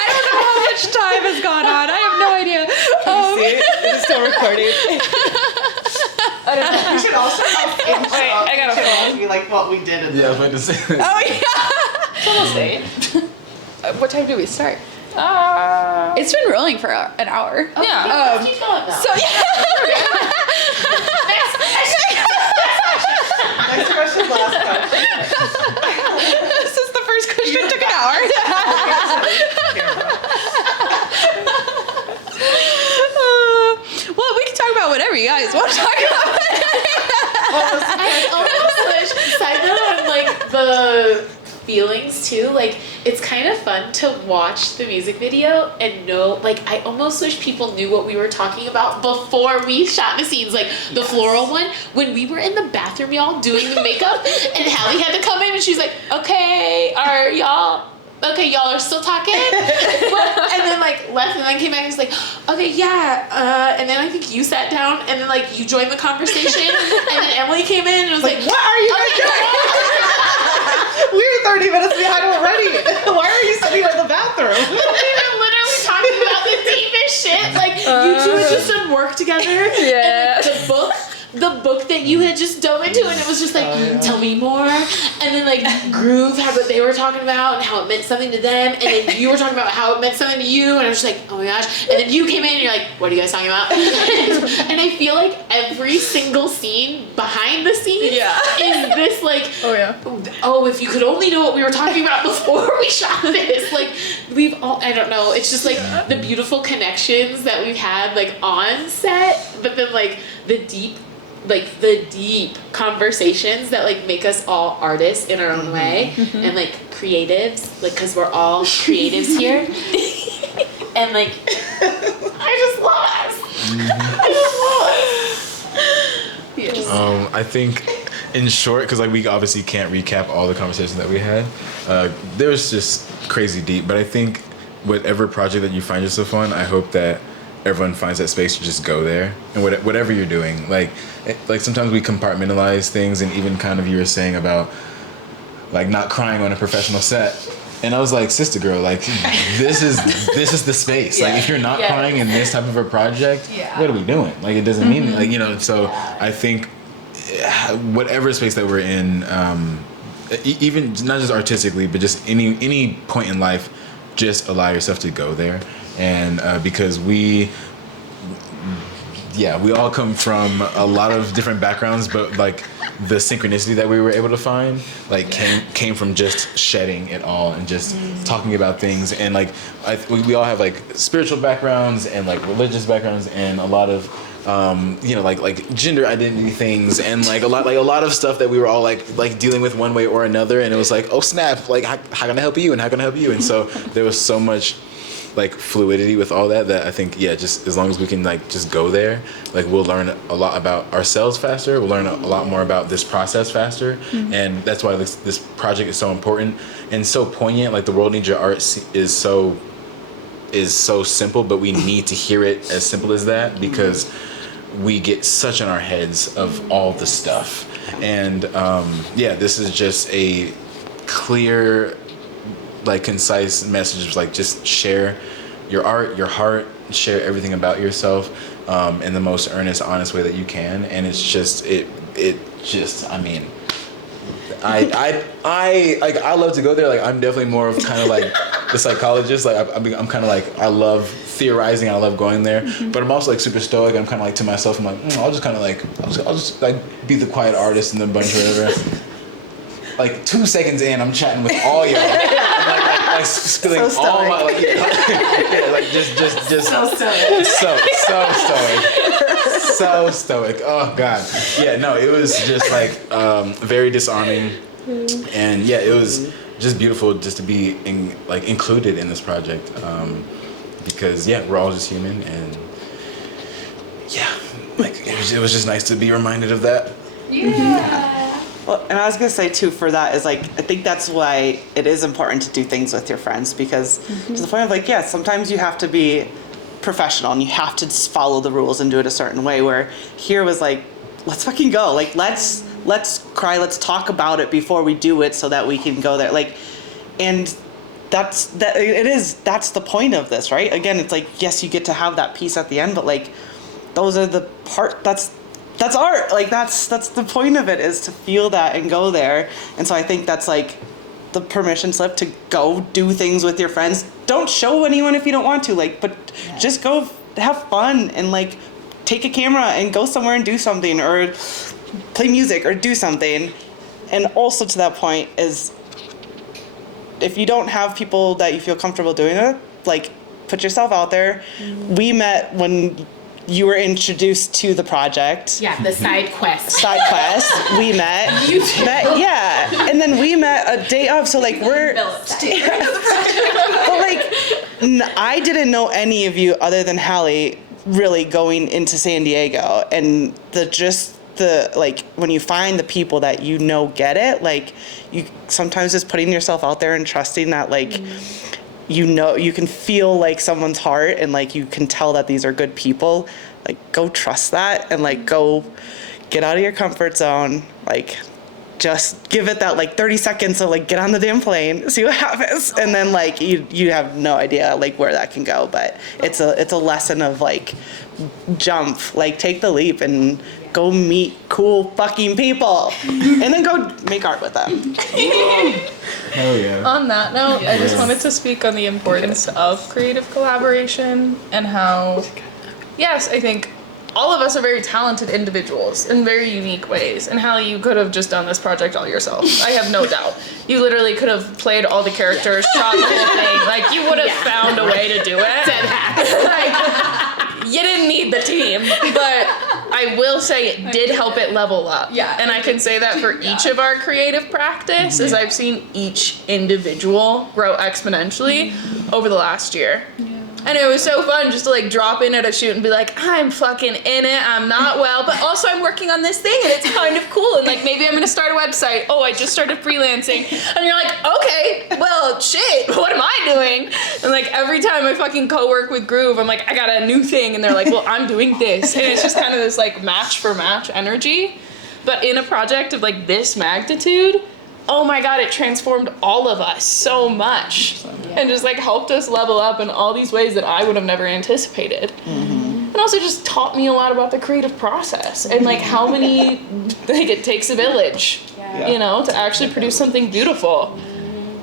don't know how much time has gone on. I have no idea. See, it's still recording. I don't know. We should also have intro. Wait, I got a phone. Be like what we did. Yeah, I was about to say that. Oh yeah. It's almost 8. What time do we start? It's been rolling for an hour. Yeah. Keep going though. So yeah. Next question, last question. This is the first question. It took an hour. Well, we can talk about whatever you guys want to talk about. I almost wish, side note on like the feelings too, like it's kind of fun to watch the music video and know, like I almost wish people knew what we were talking about before we shot the scenes, like the floral one, when we were in the bathroom, y'all, doing the makeup, and Hallie had to come in and she's like, okay, y'all are still talking? And then like left and then came back and was like, okay, yeah, and then I think you sat down and then like you joined the conversation and then Emily came in and was like, What are you guys doing? We're 30 minutes behind already. Why are you sitting in the bathroom? we were literally talking about the deepest shit. Like you two had just done work together. Yeah. And like, the book that you had just dove into, and it was just like, tell me more. And then like Groove had what they were talking about and how it meant something to them, and then you were talking about how it meant something to you, and I was just like, oh my gosh. And then you came in and you're like, what are you guys talking about? And I feel like every single scene behind the scenes is this like, oh, if you could only know what we were talking about before we shot this. Like we've all, I don't know, it's just like the beautiful connections that we've had like on set, but then like the deep conversations that like make us all artists in our own way, and like creatives, like because we're all creatives here. And like I just love us. Yes. I think, in short, because like we obviously can't recap all the conversations that we had. There was just crazy deep, but I think whatever project that you find yourself on, I hope that everyone finds that space to just go there, and whatever you're doing, like sometimes we compartmentalize things, and even kind of you were saying about like not crying on a professional set, and I was like, sister girl, like this is the space. Like if you're not crying in this type of a project, what are we doing? Like it doesn't mean like, you know. So I think whatever space that we're in, even not just artistically, but just any point in life, just allow yourself to go there. And because we all come from a lot of different backgrounds, but like the synchronicity that we were able to find like came from just shedding it all and just talking about things. And like we all have like spiritual backgrounds and like religious backgrounds and a lot of like gender identity things and like a lot of stuff that we were all like dealing with one way or another. And it was like, oh snap, like how can I help you and how can I help you? And so there was so much like fluidity with all that I think, just as long as we can like just go there, like we'll learn a lot about ourselves faster. We'll learn a lot more about this process faster. And that's why this project is so important and so poignant. Like the world needs your art is so simple, but we need to hear it as simple as that because we get such in our heads of all the stuff. And this is just a clear, like concise message of like just share your art, your heart, share everything about yourself in the most earnest, honest way that you can. And it's just I mean, I love to go there. Like I'm definitely more of kind of like the psychologist. Like I'm kind of like I love theorizing. I love going there, but I'm also like super stoic. I'm kind of like to myself. I'm like I'll just kind of like I'll just like be the quiet artist in the bunch or whatever. Like 2 seconds in, I'm chatting with all y'all, like spilling So all my stoic. just So stoic. so stoic. Oh god, no, it was just like very disarming, and it was just beautiful just to be included in this project because we're all just human and it was just nice to be reminded of that. Yeah. Well, and I was gonna say too, for that is like, I think that's why it is important to do things with your friends because to the point of like, sometimes you have to be professional and you have to just follow the rules and do it a certain way, where here was like, let's fucking go. Like, let's cry, let's talk about it before we do it so that we can go there. Like, and that's the point of this, right? Again, it's like, yes, you get to have that piece at the end, but like, those are the part, that's art. Like that's the point of it, is to feel that and go there. And so I think that's like the permission slip to go do things with your friends. Don't show anyone if you don't want to, like, but just go have fun and like take a camera and go somewhere and do something or play music or do something. And also to that point is, if you don't have people that you feel comfortable doing it, like put yourself out there. We met when you were introduced to the project. Yeah, the side quest. We met. And then we met a day of. So like we're. But like, I didn't know any of you other than Hallie really going into San Diego, and the like when you find the people that you know get it, like you sometimes just putting yourself out there and trusting that like. You can feel like someone's heart and like you can tell that these are good people. Like go trust that and like go get out of your comfort zone. Like just give it that like 30 seconds to like get on the damn plane, see what happens. And then like you have no idea like where that can go, but it's a lesson of like jump, like take the leap and go meet cool fucking people and then go make art with them. Hell yeah. On that note, I just wanted to speak on the importance of creative collaboration and how, yes, I think all of us are very talented individuals in very unique ways, and how you could have just done this project all yourself. I have no doubt. You literally could have played all the characters, shot the whole thing. Like, you would have found a way to do it. Like, you didn't need the team, but I will say it did help it level up. Yeah. And I can say that for each of our creative practice, as I've seen each individual grow exponentially over the last year. And it was so fun just to like drop in at a shoot and be like, I'm fucking in it, I'm not well, but also I'm working on this thing and it's kind of cool, and like maybe I'm gonna start a website. Oh, I just started freelancing. And you're like, okay, well shit, what am I doing? And like every time I fucking co-work with Groove, I'm like, I got a new thing, and they're like, well, I'm doing this. And it's just kind of this like match for match energy. But in a project of like this magnitude, oh my God, it transformed all of us so much and just like helped us level up in all these ways that I would have never anticipated. And also just taught me a lot about the creative process and like how many, like it takes a village, you know, to actually produce something beautiful.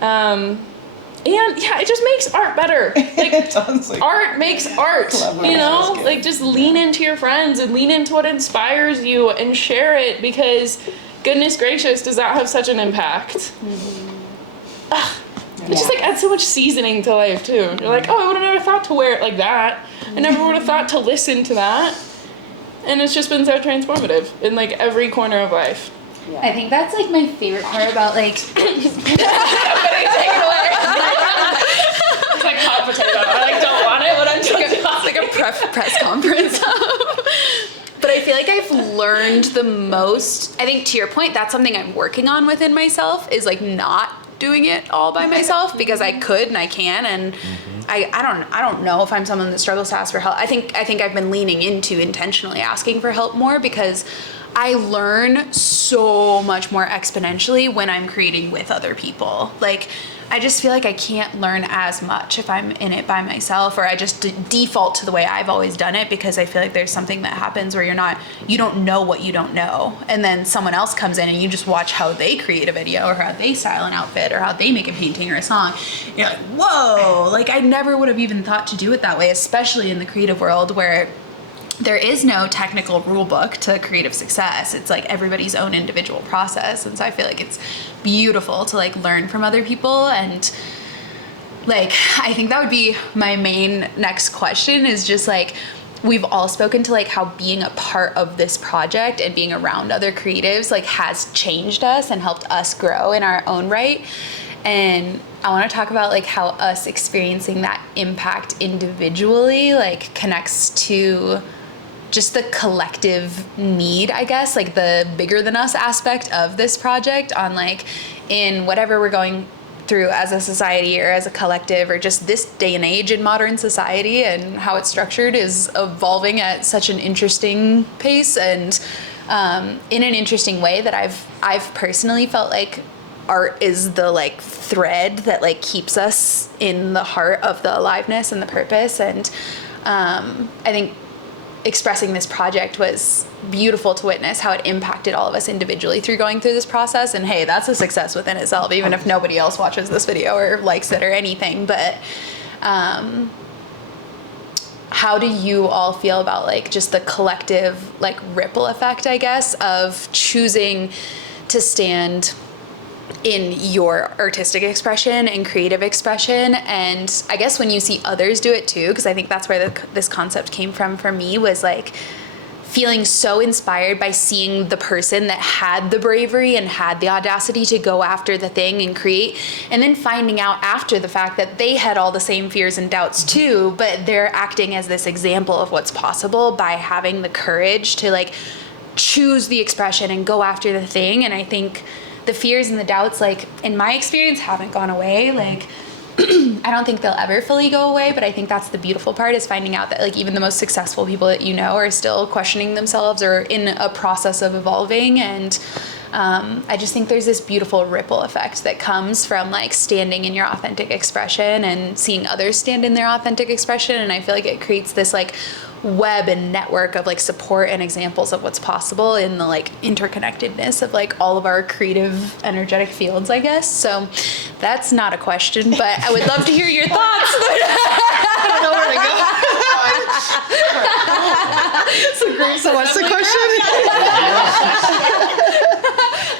And yeah, it just makes art better. Like, It does, like, art makes art, you know? Like just lean into your friends and lean into what inspires you and share it, because goodness gracious, does that have such an impact? It just like adds so much seasoning to life too. You're like, oh, I would have never thought to wear it like that. I never would have thought to listen to that. And it's just been so transformative in like every corner of life. I think that's like my favorite part about like It's like hot potato. I like don't want it, but I'm just It's like a press conference. But I feel like I've learned the most. I think to your point, that's something I'm working on within myself, is like not doing it all by myself, because I could and I can, and I don't know if I'm someone that struggles to ask for help. I think I've been leaning into intentionally asking for help more, because I learn so much more exponentially when I'm creating with other people. Like, I just feel like I can't learn as much if I'm in it by myself, or I just default to the way I've always done it, because I feel like there's something that happens where you don't know what you don't know. And then someone else comes in and you just watch how they create a video, or how they style an outfit, or how they make a painting or a song. You're like, whoa, like I never would have even thought to do it that way, especially in the creative world where there is no technical rule book to creative success. It's like everybody's own individual process. And so I feel like it's beautiful to like learn from other people. And like, I think that would be my main next question, is just like, we've all spoken to like how being a part of this project and being around other creatives like has changed us and helped us grow in our own right. And I want to talk about like how us experiencing that impact individually like connects to just the collective need, I guess, like the bigger than us aspect of this project on like in whatever we're going through as a society or as a collective, or just this day and age in modern society, and how it's structured is evolving at such an interesting pace, and in an interesting way that I've personally felt like art is the like thread that like keeps us in the heart of the aliveness and the purpose. And I think expressing this project was beautiful to witness how it impacted all of us individually through going through this process. And hey, that's a success within itself, even if nobody else watches this video or likes it or anything. But how do you all feel about like just the collective like ripple effect, I guess, of choosing to stand in your artistic expression and creative expression? And I guess when you see others do it too, because I think that's where this concept came from for me, was like feeling so inspired by seeing the person that had the bravery and had the audacity to go after the thing and create, and then finding out after the fact that they had all the same fears and doubts too, but they're acting as this example of what's possible by having the courage to like choose the expression and go after the thing. And I think the fears and the doubts, like in my experience, haven't gone away. Like I don't think they'll ever fully go away, but I think that's the beautiful part, is finding out that like even the most successful people that you know are still questioning themselves or in a process of evolving. And I just think there's this beautiful ripple effect that comes from like standing in your authentic expression and seeing others stand in their authentic expression. And I feel like it creates this like web and network of like support and examples of what's possible in the like interconnectedness of like all of our creative energetic fields, I guess. So that's not a question, but I would love to hear your thoughts. I don't know where to go. So great. So what's the question?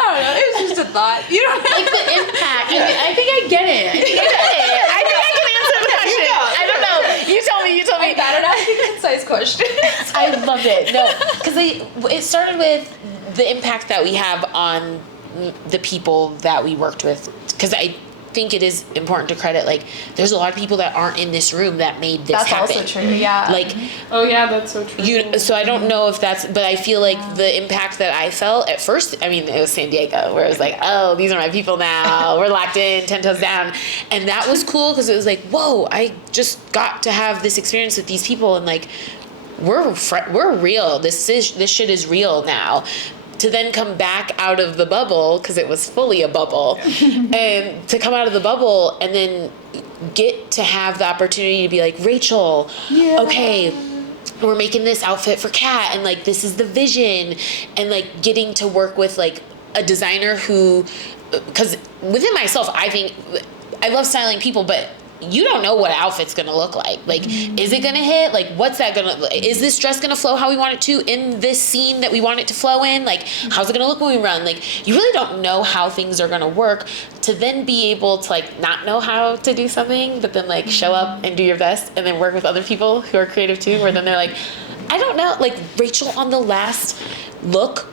I don't know, it was just a thought. You know, Like the impact. I think I get it. I think I can answer the question. I don't know. You tell me. I'm bad at asking concise questions. I loved it. No, because it started with the impact that we have on the people that we worked with. Because I think it is important to credit, like, there's a lot of people that aren't in this room that made this That's happen. also true, yeah. Like, oh yeah, that's so true. so I don't know if that's, but I feel like the impact that I felt at first, I mean, it was San Diego, where it was like, oh, these are my people now. We're locked in, 10 toes down. And that was cool, because it was like, whoa, I just got to have this experience with these people, and like, we're real. This shit is real now. To then come back out of the bubble, because it was fully a bubble, and to come out of the bubble and then get to have the opportunity to be like, Rachel, okay, we're making this outfit for Kat, and like this is the vision, and like getting to work with like a designer who, because within myself, I think I love styling people, but you don't know what outfit's gonna look like. Like, is it gonna hit? Like, what's that gonna, is this dress gonna flow how we want it to in this scene that we want it to flow in? Like, how's it gonna look when we run? Like, you really don't know how things are gonna work, to then be able to like not know how to do something, but then like show up and do your best and then work with other people who are creative too, where then they're like, I don't know. Like, Rachel on the last look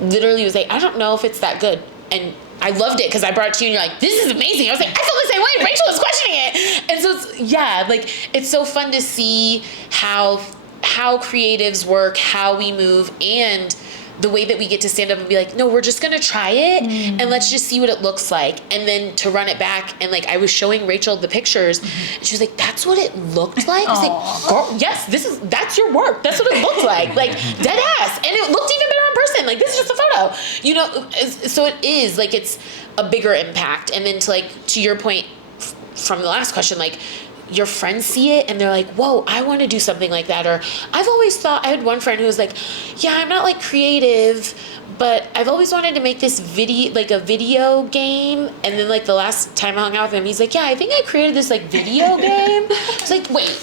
literally was like, I don't know if it's that good. And I loved it because I brought it to you and you're like, this is amazing. I was like, I feel the same way. Rachel was questioning it. And so it's, yeah, like, it's so fun to see how creatives work, how we move, and the way that we get to stand up and be like, no, we're just gonna try it and let's just see what it looks like. And then to run it back, and like, I was showing Rachel the pictures and she was like, that's what it looked like? I was like, girl, yes, that's your work. That's what it looked like. Like, dead ass. And it looked even better in person. Like, this is just a photo, you know? So it is like, it's a bigger impact. And then to like, to your point from the last question, like, your friends see it and they're like, whoa, I want to do something like that. Or I've always thought, I had one friend who was like, yeah, I'm not like creative, but I've always wanted to make this video, like a video game. And then like the last time I hung out with him, he's like, yeah, I think I created this like video game. It's like, wait,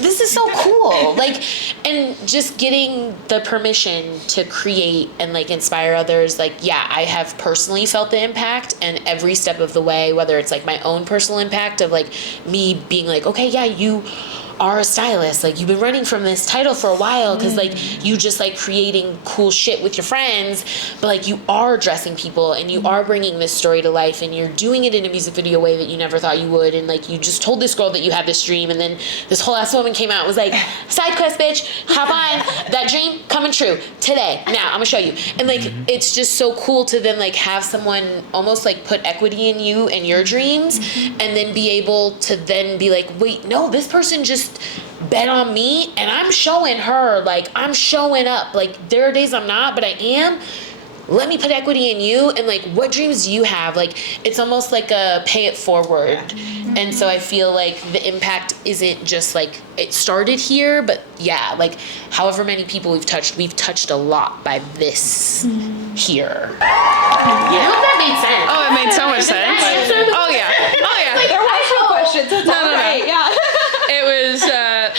this is so cool. Like, and just getting the permission to create and like inspire others. Like, yeah, I have personally felt the impact, and every step of the way, whether it's like my own personal impact of like me being like, okay, yeah, you are a stylist, like you've been running from this title for a while because like you just like creating cool shit with your friends, but like you are dressing people and you are bringing this story to life and you're doing it in a music video way that you never thought you would, and like you just told this girl that you had this dream, and then this whole ass woman came out and was like, side quest bitch, hop on, that dream coming true today, now I'm gonna show you. And like it's just so cool to then like have someone almost like put equity in you and your dreams, and then be able to then be like, wait, no, this person just bet on me and I'm showing her, like I'm showing up, like there are days I'm not, but I am. Let me put equity in you, and like what dreams do you have? Like it's almost like a pay it forward. And so I feel like the impact isn't just like it started here, but yeah, like however many people we've touched a lot by this here. You know, that made sense. Oh, it made so much sense. Oh yeah. Oh yeah. There was no questions. It's all right. Yeah. It was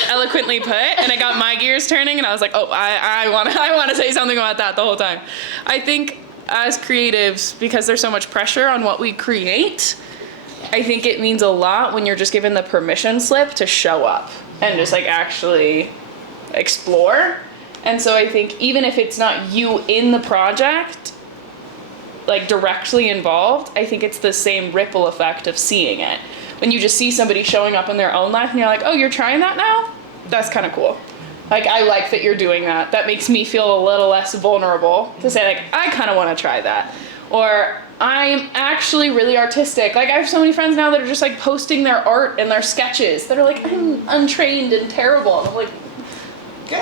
eloquently put, and it got my gears turning, and I was like, oh, I want to say something about that the whole time. I think as creatives, because there's so much pressure on what we create, I think it means a lot when you're just given the permission slip to show up and just like actually explore. And so I think even if it's not you in the project, like directly involved, I think it's the same ripple effect of seeing it. When you just see somebody showing up in their own life and you're like, oh, you're trying that now? That's kind of cool. Like, I like that you're doing that. That makes me feel a little less vulnerable to say, like, I kind of want to try that. Or I'm actually really artistic. Like, I have so many friends now that are just, like, posting their art and their sketches that are, like, I'm untrained and terrible. And I'm like,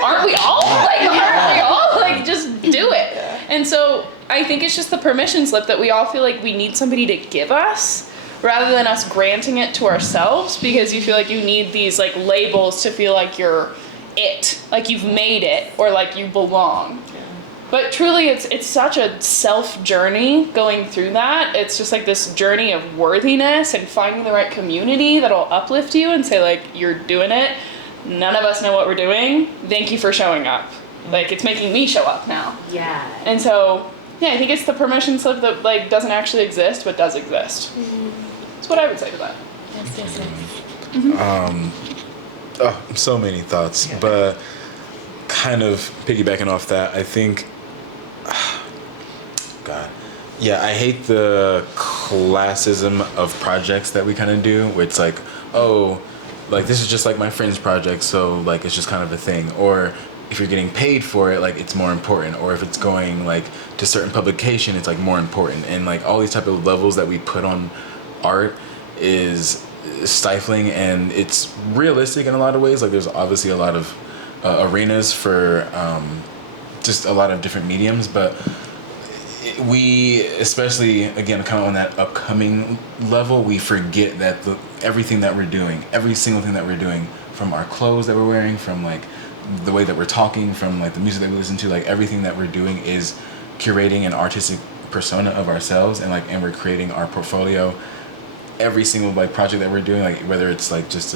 aren't we all? Like, aren't we all? Like, just do it. And so I think it's just the permission slip that we all feel like we need somebody to give us, rather than us granting it to ourselves, because you feel like you need these like labels to feel like you're it, like you've made it, or like you belong. But truly it's such a self journey going through that. It's just like this journey of worthiness and finding the right community that'll uplift you and say like, you're doing it. None of us know what we're doing. Thank you for showing up. Like, it's making me show up now. Yeah. And so, yeah, I think it's the permission slip that like doesn't actually exist, but does exist. That's what I would say to that. So many thoughts, but kind of piggybacking off that, I think, God, yeah, I hate the classism of projects that we kind of do, where it's like, oh, like this is just like my friend's project, so like it's just kind of a thing. Or if you're getting paid for it, like it's more important. Or if it's going like to certain publication, it's like more important. And like all these type of levels that we put on art is stifling, and it's realistic in a lot of ways. Like there's obviously a lot of arenas for just a lot of different mediums, but we, especially again kind of on that upcoming level, we forget that everything that we're doing, every single thing that we're doing, from our clothes that we're wearing, from like the way that we're talking, from like the music that we listen to, like everything that we're doing is curating an artistic persona of ourselves, and we're creating our portfolio every single like project that we're doing, like whether it's like just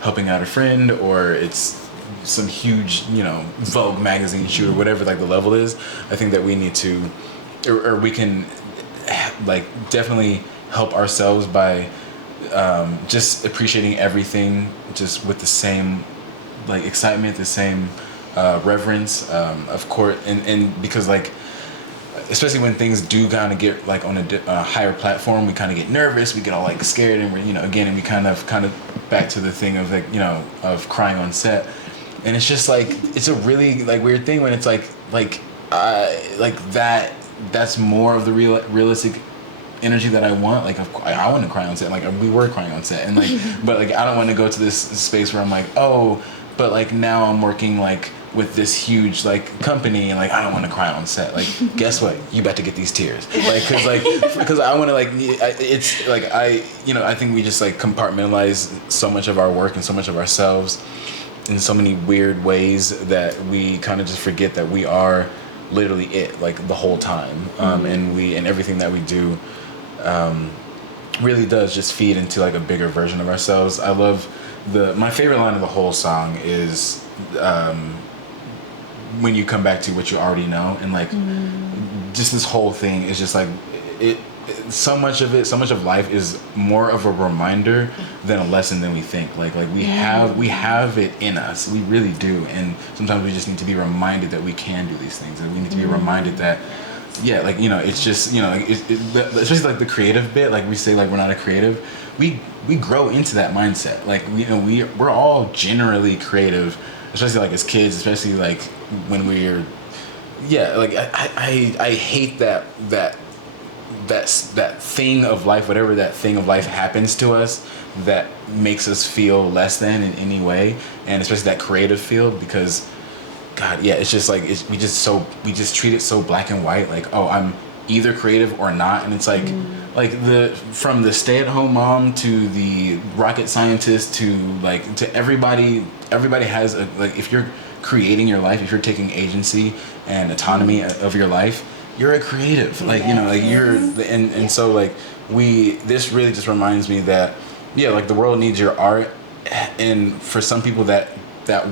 helping out a friend or it's some huge, you know, Vogue magazine shoot or whatever like the level is, I think that we need to, or we can like definitely help ourselves by just appreciating everything just with the same like excitement, the same reverence, of course, and because like especially when things do kind of get like on a higher platform, we kind of get nervous, we get all like scared, and we're, you know, again, and we kind of back to the thing of like, you know, of crying on set, and it's just like it's a really like weird thing when it's like that's more of the realistic energy that I want. Like I want to cry on set, like we were crying on set, and like but like I don't want to go to this space where I'm like, oh, but like now I'm working like with this huge like company and like I don't want to cry on set. Like guess what, you about to get these tears, like because I want to like it's like I think we just like compartmentalize so much of our work and so much of ourselves in so many weird ways that we kind of just forget that we are literally it like the whole time, and everything that we do really does just feed into like a bigger version of ourselves. I love my favorite line of the whole song is when you come back to what you already know, and like just this whole thing is just like so much of life is more of a reminder than a lesson than we think. Like we have it in us, we really do, and sometimes we just need to be reminded that we can do these things, and we need to be reminded that like, you know, it's just, you know, like especially like the creative bit, like we say like we're not a creative, we grow into that mindset. Like we're all generally creative, especially like as kids, especially like when we're like I hate that thing of life, whatever that thing of life happens to us that makes us feel less than in any way, and especially that creative field, because God, yeah, it's just like we just treat it so black and white, like, oh, I'm either creative or not, and it's like from the stay-at-home mom to the rocket scientist to everybody has a, like, if you're creating your life, if you're taking agency and autonomy of your life, you're a creative, like, you know, like you're, and so like this really just reminds me that, yeah, like the world needs your art, and for some people that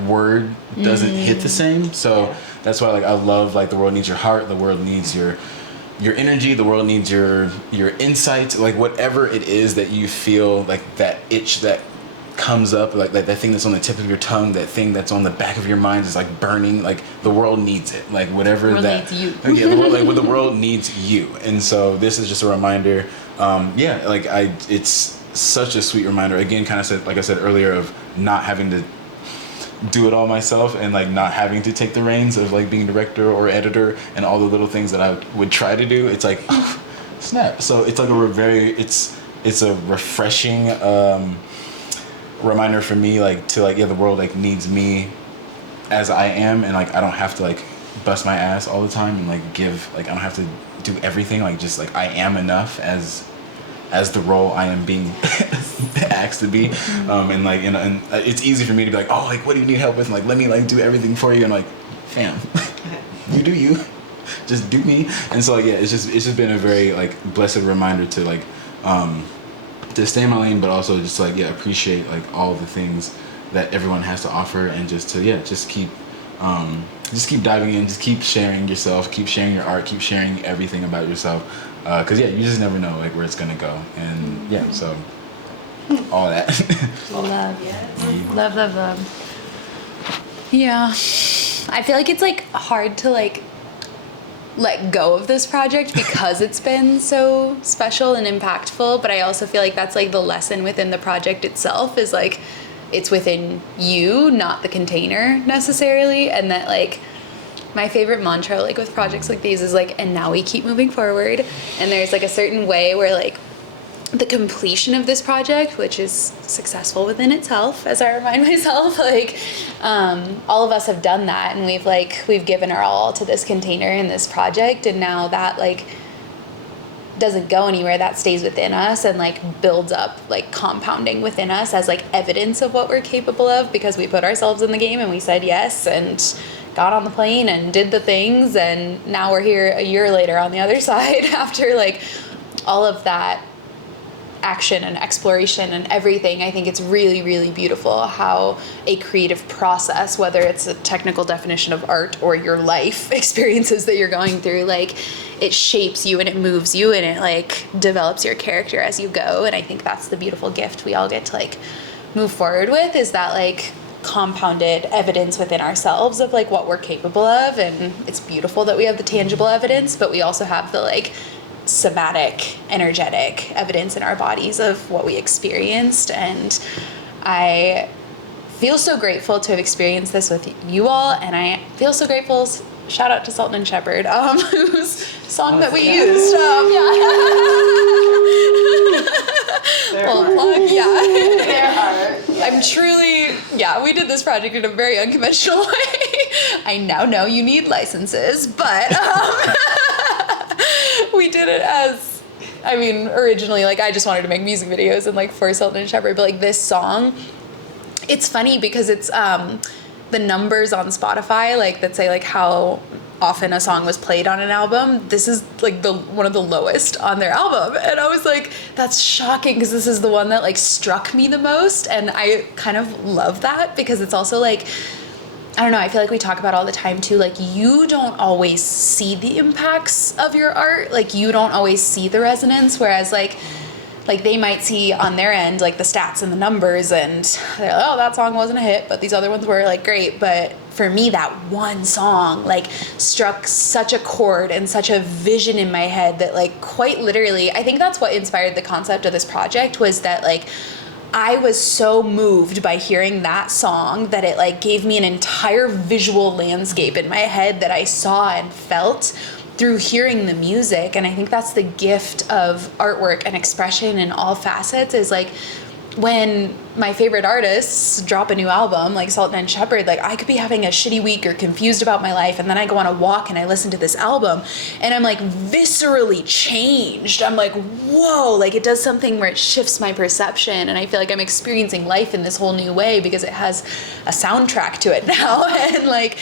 word doesn't hit the same, so that's why like I love like the world needs your heart, the world needs your energy, the world needs your insight, like whatever it is that you feel, like that itch that comes up, like that thing that's on the tip of your tongue, that thing that's on the back of your mind is like burning, like the world needs it, like whatever the world needs you. Yeah, the world needs you, and so this is just a reminder. Like it's such a sweet reminder, again, kind of said, like I said earlier, of not having to do it all myself, and like not having to take the reins of like being director or editor and all the little things that I would try to do. It's like, oh, snap. So it's like it's a refreshing reminder for me, like to like, yeah, the world like needs me as I am, and like I don't have to like bust my ass all the time and like give, like I don't have to do everything, like just like I am enough as the role I am being asked to be, and like, you know, and it's easy for me to be like, oh, like what do you need help with, and like let me like do everything for you, and like, fam, you do you, just do me. And so yeah, it's just been a very like blessed reminder to like to stay in my lane, but also just like, yeah, appreciate like all the things that everyone has to offer, and just to just keep diving in, just keep sharing yourself, keep sharing your art, keep sharing everything about yourself, because yeah, you just never know like where it's gonna go, and yeah, so all that. Love. Yeah, I feel like it's like hard to like let go of this project because it's been so special and impactful, but I also feel like that's like the lesson within the project itself, is like it's within you, not the container necessarily, and that like my favorite mantra like with projects like these is like, and now we keep moving forward, and there's like a certain way where like the completion of this project, which is successful within itself, as I remind myself, like all of us have done that, and we've given our all to this container and this project, and now that like doesn't go anywhere, that stays within us and like builds up, like compounding within us as like evidence of what we're capable of, because we put ourselves in the game and we said yes and got on the plane and did the things, and now we're here a year later on the other side after like all of that action and exploration and everything. I think it's really, really beautiful how a creative process, whether it's a technical definition of art or your life experiences that you're going through, like it shapes you and it moves you and it like develops your character as you go. And I think that's the beautiful gift we all get to like move forward with, is that like compounded evidence within ourselves of like what we're capable of. And it's beautiful that we have the tangible evidence, but we also have the like somatic, energetic evidence in our bodies of what we experienced. And I feel so grateful to have experienced this with you all, and I feel so grateful. Shout out to Sultan and Shepherd, whose song that we used. Little plug, yeah. I'm truly, we did this project in a very unconventional way. I now know you need licenses, but we did it as, I mean, originally, like, I just wanted to make music videos and, like, for Sultan and Shepherd, but, like, this song, it's funny because it's the numbers on Spotify, like, that say, like, how often a song was played on an album. This is, like, one of the lowest on their album. And I was like, that's shocking, because this is the one that, like, struck me the most. And I kind of love that, because it's also, like, I don't know, I feel like we talk about all the time too, like, you don't always see the impacts of your art, like, you don't always see the resonance, whereas like they might see on their end, like, the stats and the numbers, and they're like, oh, that song wasn't a hit, but these other ones were, like, great. But for me, that one song, like, struck such a chord and such a vision in my head that, like, quite literally, I think that's what inspired the concept of this project, was that, like, I was so moved by hearing that song that it, like, gave me an entire visual landscape in my head that I saw and felt through hearing the music. And I think that's the gift of artwork and expression in all facets, is like, when my favorite artists drop a new album, like Sultan and Shepherd, like, I could be having a shitty week or confused about my life, and then I go on a walk and I listen to this album and I'm like viscerally changed. I'm like, whoa, like, it does something where it shifts my perception, and I feel like I'm experiencing life in this whole new way because it has a soundtrack to it now. And like,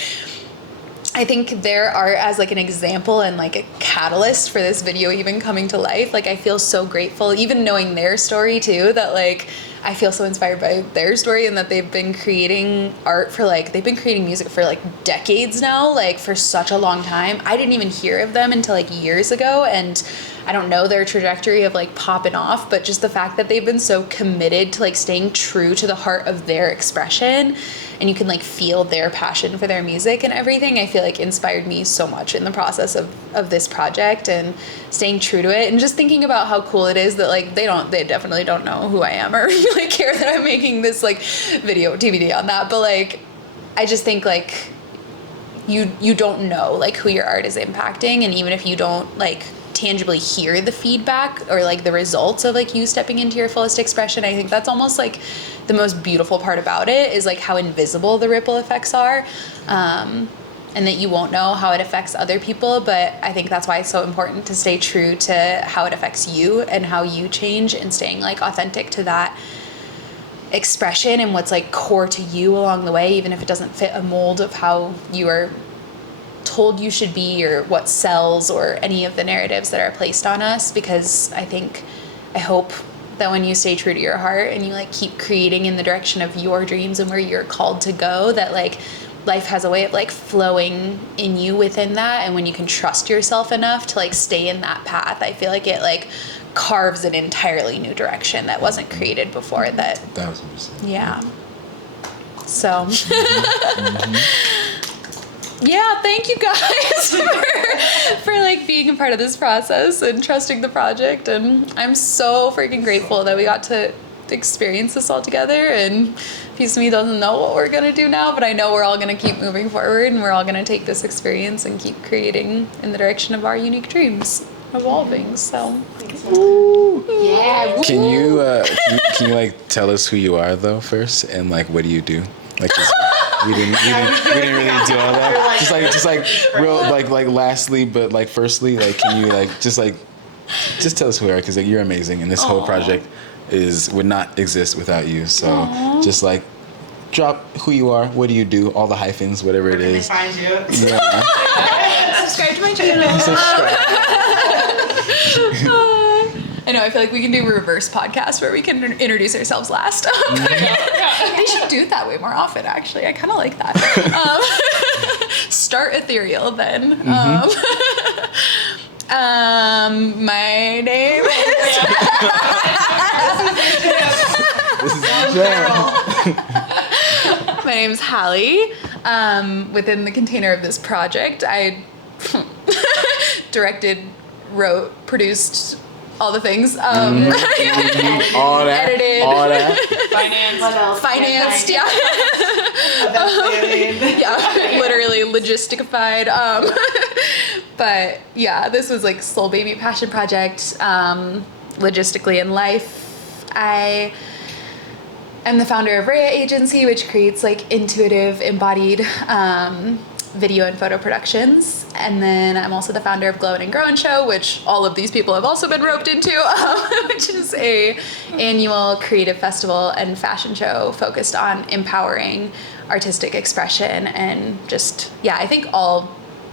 I think their art as, like, an example and, like, a catalyst for this video even coming to life, like, I feel so grateful, even knowing their story too, that, like, I feel so inspired by their story, and that they've been creating art for, like, they've been creating music for, like, decades now, like, for such a long time. I didn't even hear of them until, like, years ago, and I don't know their trajectory of, like, popping off, but just the fact that they've been so committed to, like, staying true to the heart of their expression, and you can, like, feel their passion for their music and everything, I feel like inspired me so much in the process of this project, and staying true to it, and just thinking about how cool it is that, like, they definitely don't know who I am or like care that I'm making this, like, video TBD on that, but, like, I just think, like, you don't know, like, who your art is impacting, and even if you don't, like, tangibly hear the feedback or, like, the results of, like, you stepping into your fullest expression, I think that's almost, like, the most beautiful part about it, is, like, how invisible the ripple effects are, and that you won't know how it affects other people. But I think that's why it's so important to stay true to how it affects you and how you change, and staying, like, authentic to that expression and what's, like, core to you along the way, even if it doesn't fit a mold of how you are told you should be, or what sells, or any of the narratives that are placed on us. Because I hope that when you stay true to your heart and you, like, keep creating in the direction of your dreams and where you're called to go, that, like, life has a way of, like, flowing in you within that. And when you can trust yourself enough to, like, stay in that path, I feel like it, like, carves an entirely new direction that wasn't created before. That 1,000%. Yeah. So yeah, thank you guys for like being a part of this process and trusting the project. And I'm so freaking grateful that we got to experience this all together. And piece of me doesn't know what we're gonna do now, but I know we're all gonna keep moving forward, and we're all gonna take this experience and keep creating in the direction of our unique dreams evolving. So Yeah. Can you like tell us who you are though first, and like what do you do? Like, 'cause we didn't really do all that. Just like real like lastly, but like firstly, like can you like just tell us who you are, because like you're amazing, and this whole project would not exist without you. So just like drop who you are, what do you do, all the hyphens, whatever it is. Find you. Yeah. subscribe to my channel. Subscribe. I know, I feel like we can do a reverse podcast where we can introduce ourselves last. They should do it that way more often, actually. I kind of like that. Start ethereal then. My name is... This is the My name's Hallie. Within the container of this project, I directed, wrote, produced, all the things. all that, edited. all that. Finance. What else? Financed, yeah. Yeah, literally logistifified. But yeah, this was like Soul Baby passion project. Logistically in life, I am the founder of Rhea Agency, which creates like intuitive, embodied video and photo productions. And then I'm also the founder of Glowin' and Growin' Show, which all of these people have also been roped into, which is a annual creative festival and fashion show focused on empowering artistic expression. And just, yeah, I think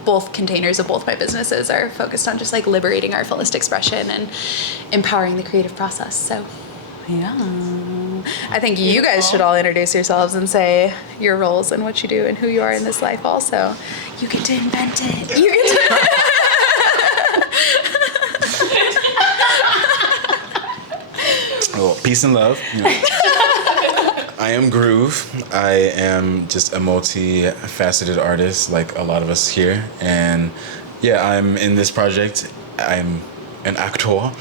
both containers of both my businesses are focused on just like liberating our fullest expression and empowering the creative process. So yeah, I think you guys should all introduce yourselves and say your roles and what you do and who you are in this life also. You get to invent it. You get to... Well, peace and love. You know. I am Groove. I am just a multi-faceted artist like a lot of us here. And yeah, I'm in this project. I'm an actor.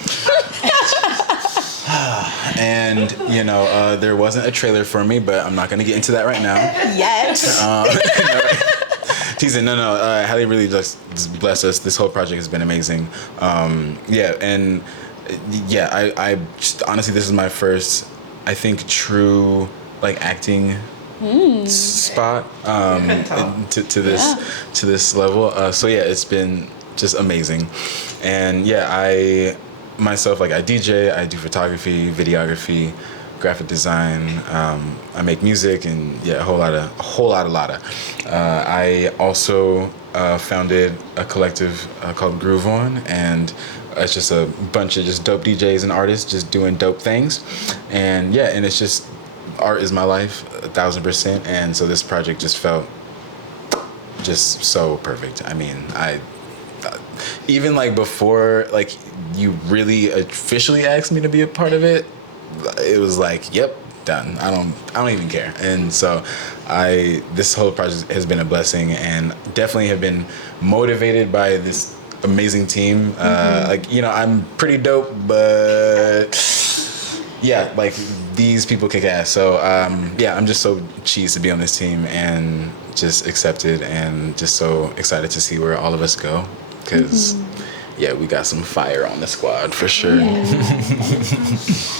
And, you know, there wasn't a trailer for me, but I'm not going to get into that right now. Yes. She said, no, Hallie really just blessed us. This whole project has been amazing. I just, honestly, this is my first, I think, true, like, acting spot to this level. So yeah, it's been just amazing. And yeah, I myself, like, I DJ, I do photography, videography, graphic design. I make music, and yeah, a whole lot of. I also founded a collective called Groove On, and it's just a bunch of just dope DJs and artists just doing dope things. And yeah, and it's just, art is my life 1,000%. And so this project just felt just so perfect. I mean, even like before, like, you really officially asked me to be a part of it, it was like, yep, done. I don't even care. And so this whole project has been a blessing, and definitely have been motivated by this amazing team. Like, you know, I'm pretty dope, but yeah, like, these people kick ass. So yeah, I'm just so cheesed to be on this team, and just accepted, and just so excited to see where all of us go, because yeah, we got some fire on the squad for sure.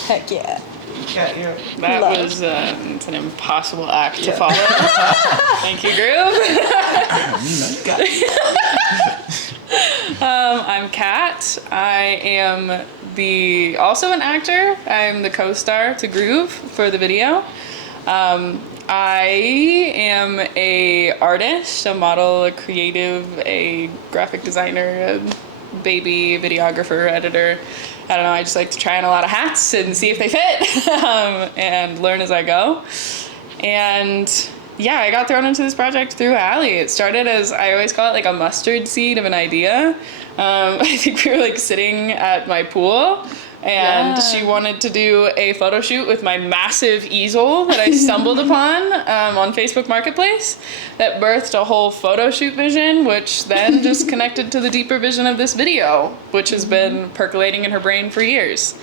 Heck yeah. That was it's an impossible act to follow. Thank you, Groove. I'm Kat. I am also an actor. I'm the co-star to Groove for the video. I am a artist, a model, a creative, a graphic designer, a baby videographer, editor. I don't know, I just like to try on a lot of hats and see if they fit, and learn as I go. And yeah, I got thrown into this project through Hallie. It started as, I always call it, like a mustard seed of an idea. I think we were like sitting at my pool, and she wanted to do a photo shoot with my massive easel that I stumbled upon on Facebook Marketplace, that birthed a whole photo shoot vision, which then just connected to the deeper vision of this video, which has been percolating in her brain for years.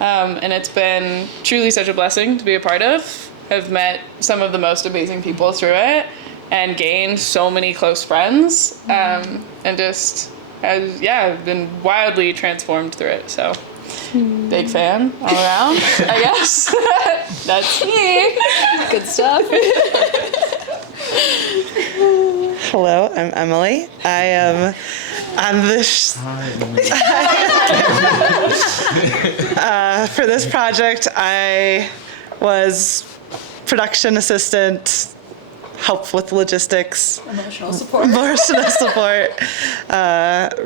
And it's been truly such a blessing to be a part of. I've met some of the most amazing people through it, and gained so many close friends, and just I've been wildly transformed through it. So big fan all around, I guess. That's me. Good stuff. Hello, I'm Emily. I am on this. For this project, I was production assistant, help with logistics, Emotional support.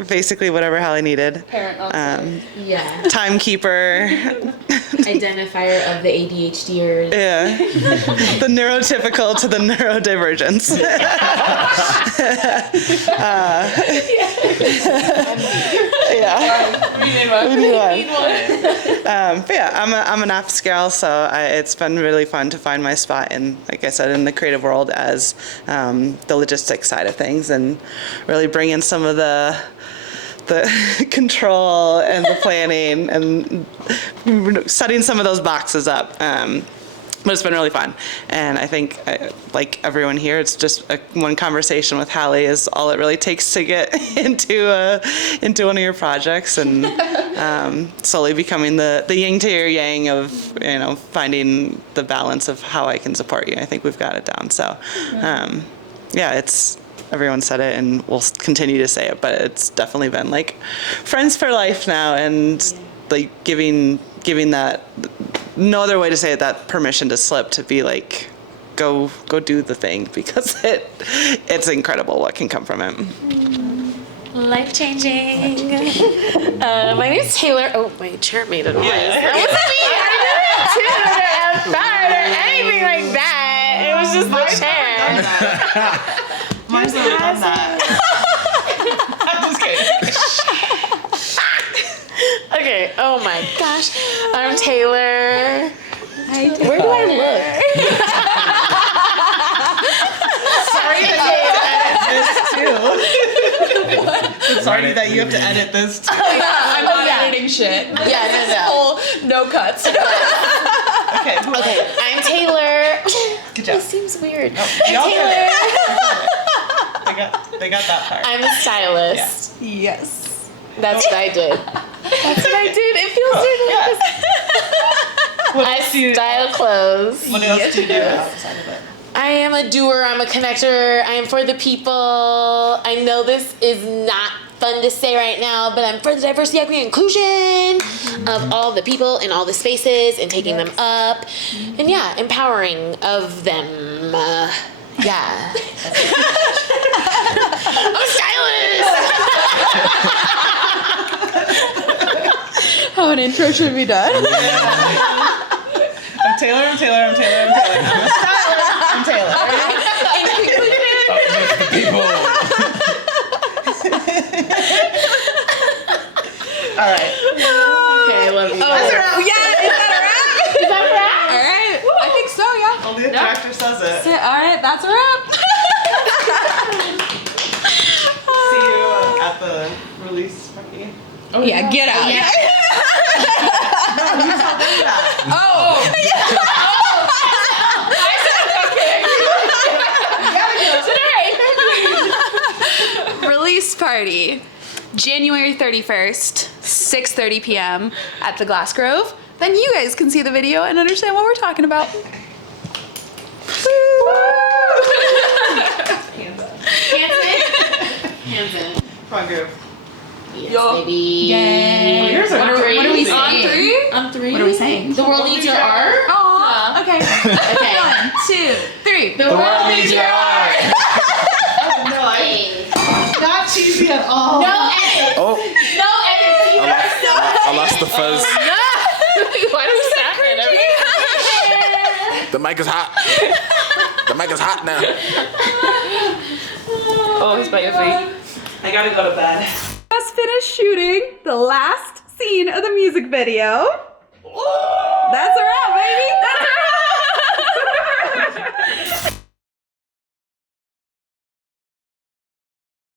basically whatever Hallie needed. Parent on site. Yeah. Timekeeper, Identifier of the ADHDers. yeah, the neurotypical to the neurodivergence. Yeah, we need one. But yeah, I'm an apps gal, so it's been really fun to find my spot in, like I said, in the creative world as the logistics side of things, and really bring in some of the control and the planning and setting some of those boxes up. But it's been really fun, and I think, like everyone here, it's just one conversation with Hallie is all it really takes to get into one of your projects, and slowly becoming the yin to your yang of finding the balance of how I can support you. I think we've got it down. So, yeah, it's. Everyone said it, and we'll continue to say it, but it's definitely been like friends for life now, and like giving that, no other way to say it, that permission to slip, to be like, go do the thing, because it's incredible what can come from it. Life changing. My name's Taylor. Oh, my chair made a noise. That wasn't me. I didn't tune or fart or anything like that. It was just the chair. Mine's never done that. I'm just kidding. Okay. Oh my gosh. I'm Taylor. Hi, Taylor. Where do I look? Sorry that you have to edit this too. Sorry that you have to edit this too. I'm not editing shit. Yeah, no. No cuts. Okay. Okay. I'm Taylor. Good job. This seems weird. Y'all I'm Taylor. They got that part. I'm a stylist. Yes. That's what I did. That's what I did. It feels weird. I style clothes. What else do you do outside of it? I am a doer. I'm a connector. I am for the people. I know this is not fun to say right now, but I'm for the diversity, equity, and inclusion of all the people in all the spaces and taking them up. And yeah, empowering of them. Yeah. I'm a stylist. How an intro should be done. I'm Taylor. I'm a stylist. I'm Taylor. People. All right. Okay, I love you. Yeah, is that a wrap? Is that a wrap? All right. I think so, yeah. Only the director says it. All right, that's a wrap. See you at the release party. Oh, yeah, get out. Yeah. Release party, January 31st, 6:30 p.m. at the Glass Grove. Then you guys can see the video and understand what we're talking about. Hands in. Front group. Yes, Yo. baby. Yay. Yours are What are we crazy. saying? On three? On three? What are we saying? The world needs your art. Aw, okay. Okay. 1, 2, 3. The world needs your art. No, not cheesy at all. No edit. Oh, No edit. I lost the fuzz. Why do we happen? The mic is hot. The mic is hot now. Oh, he's by your feet. I gotta go to bed. Just finished shooting the last scene of the music video. That's a wrap, baby. That's a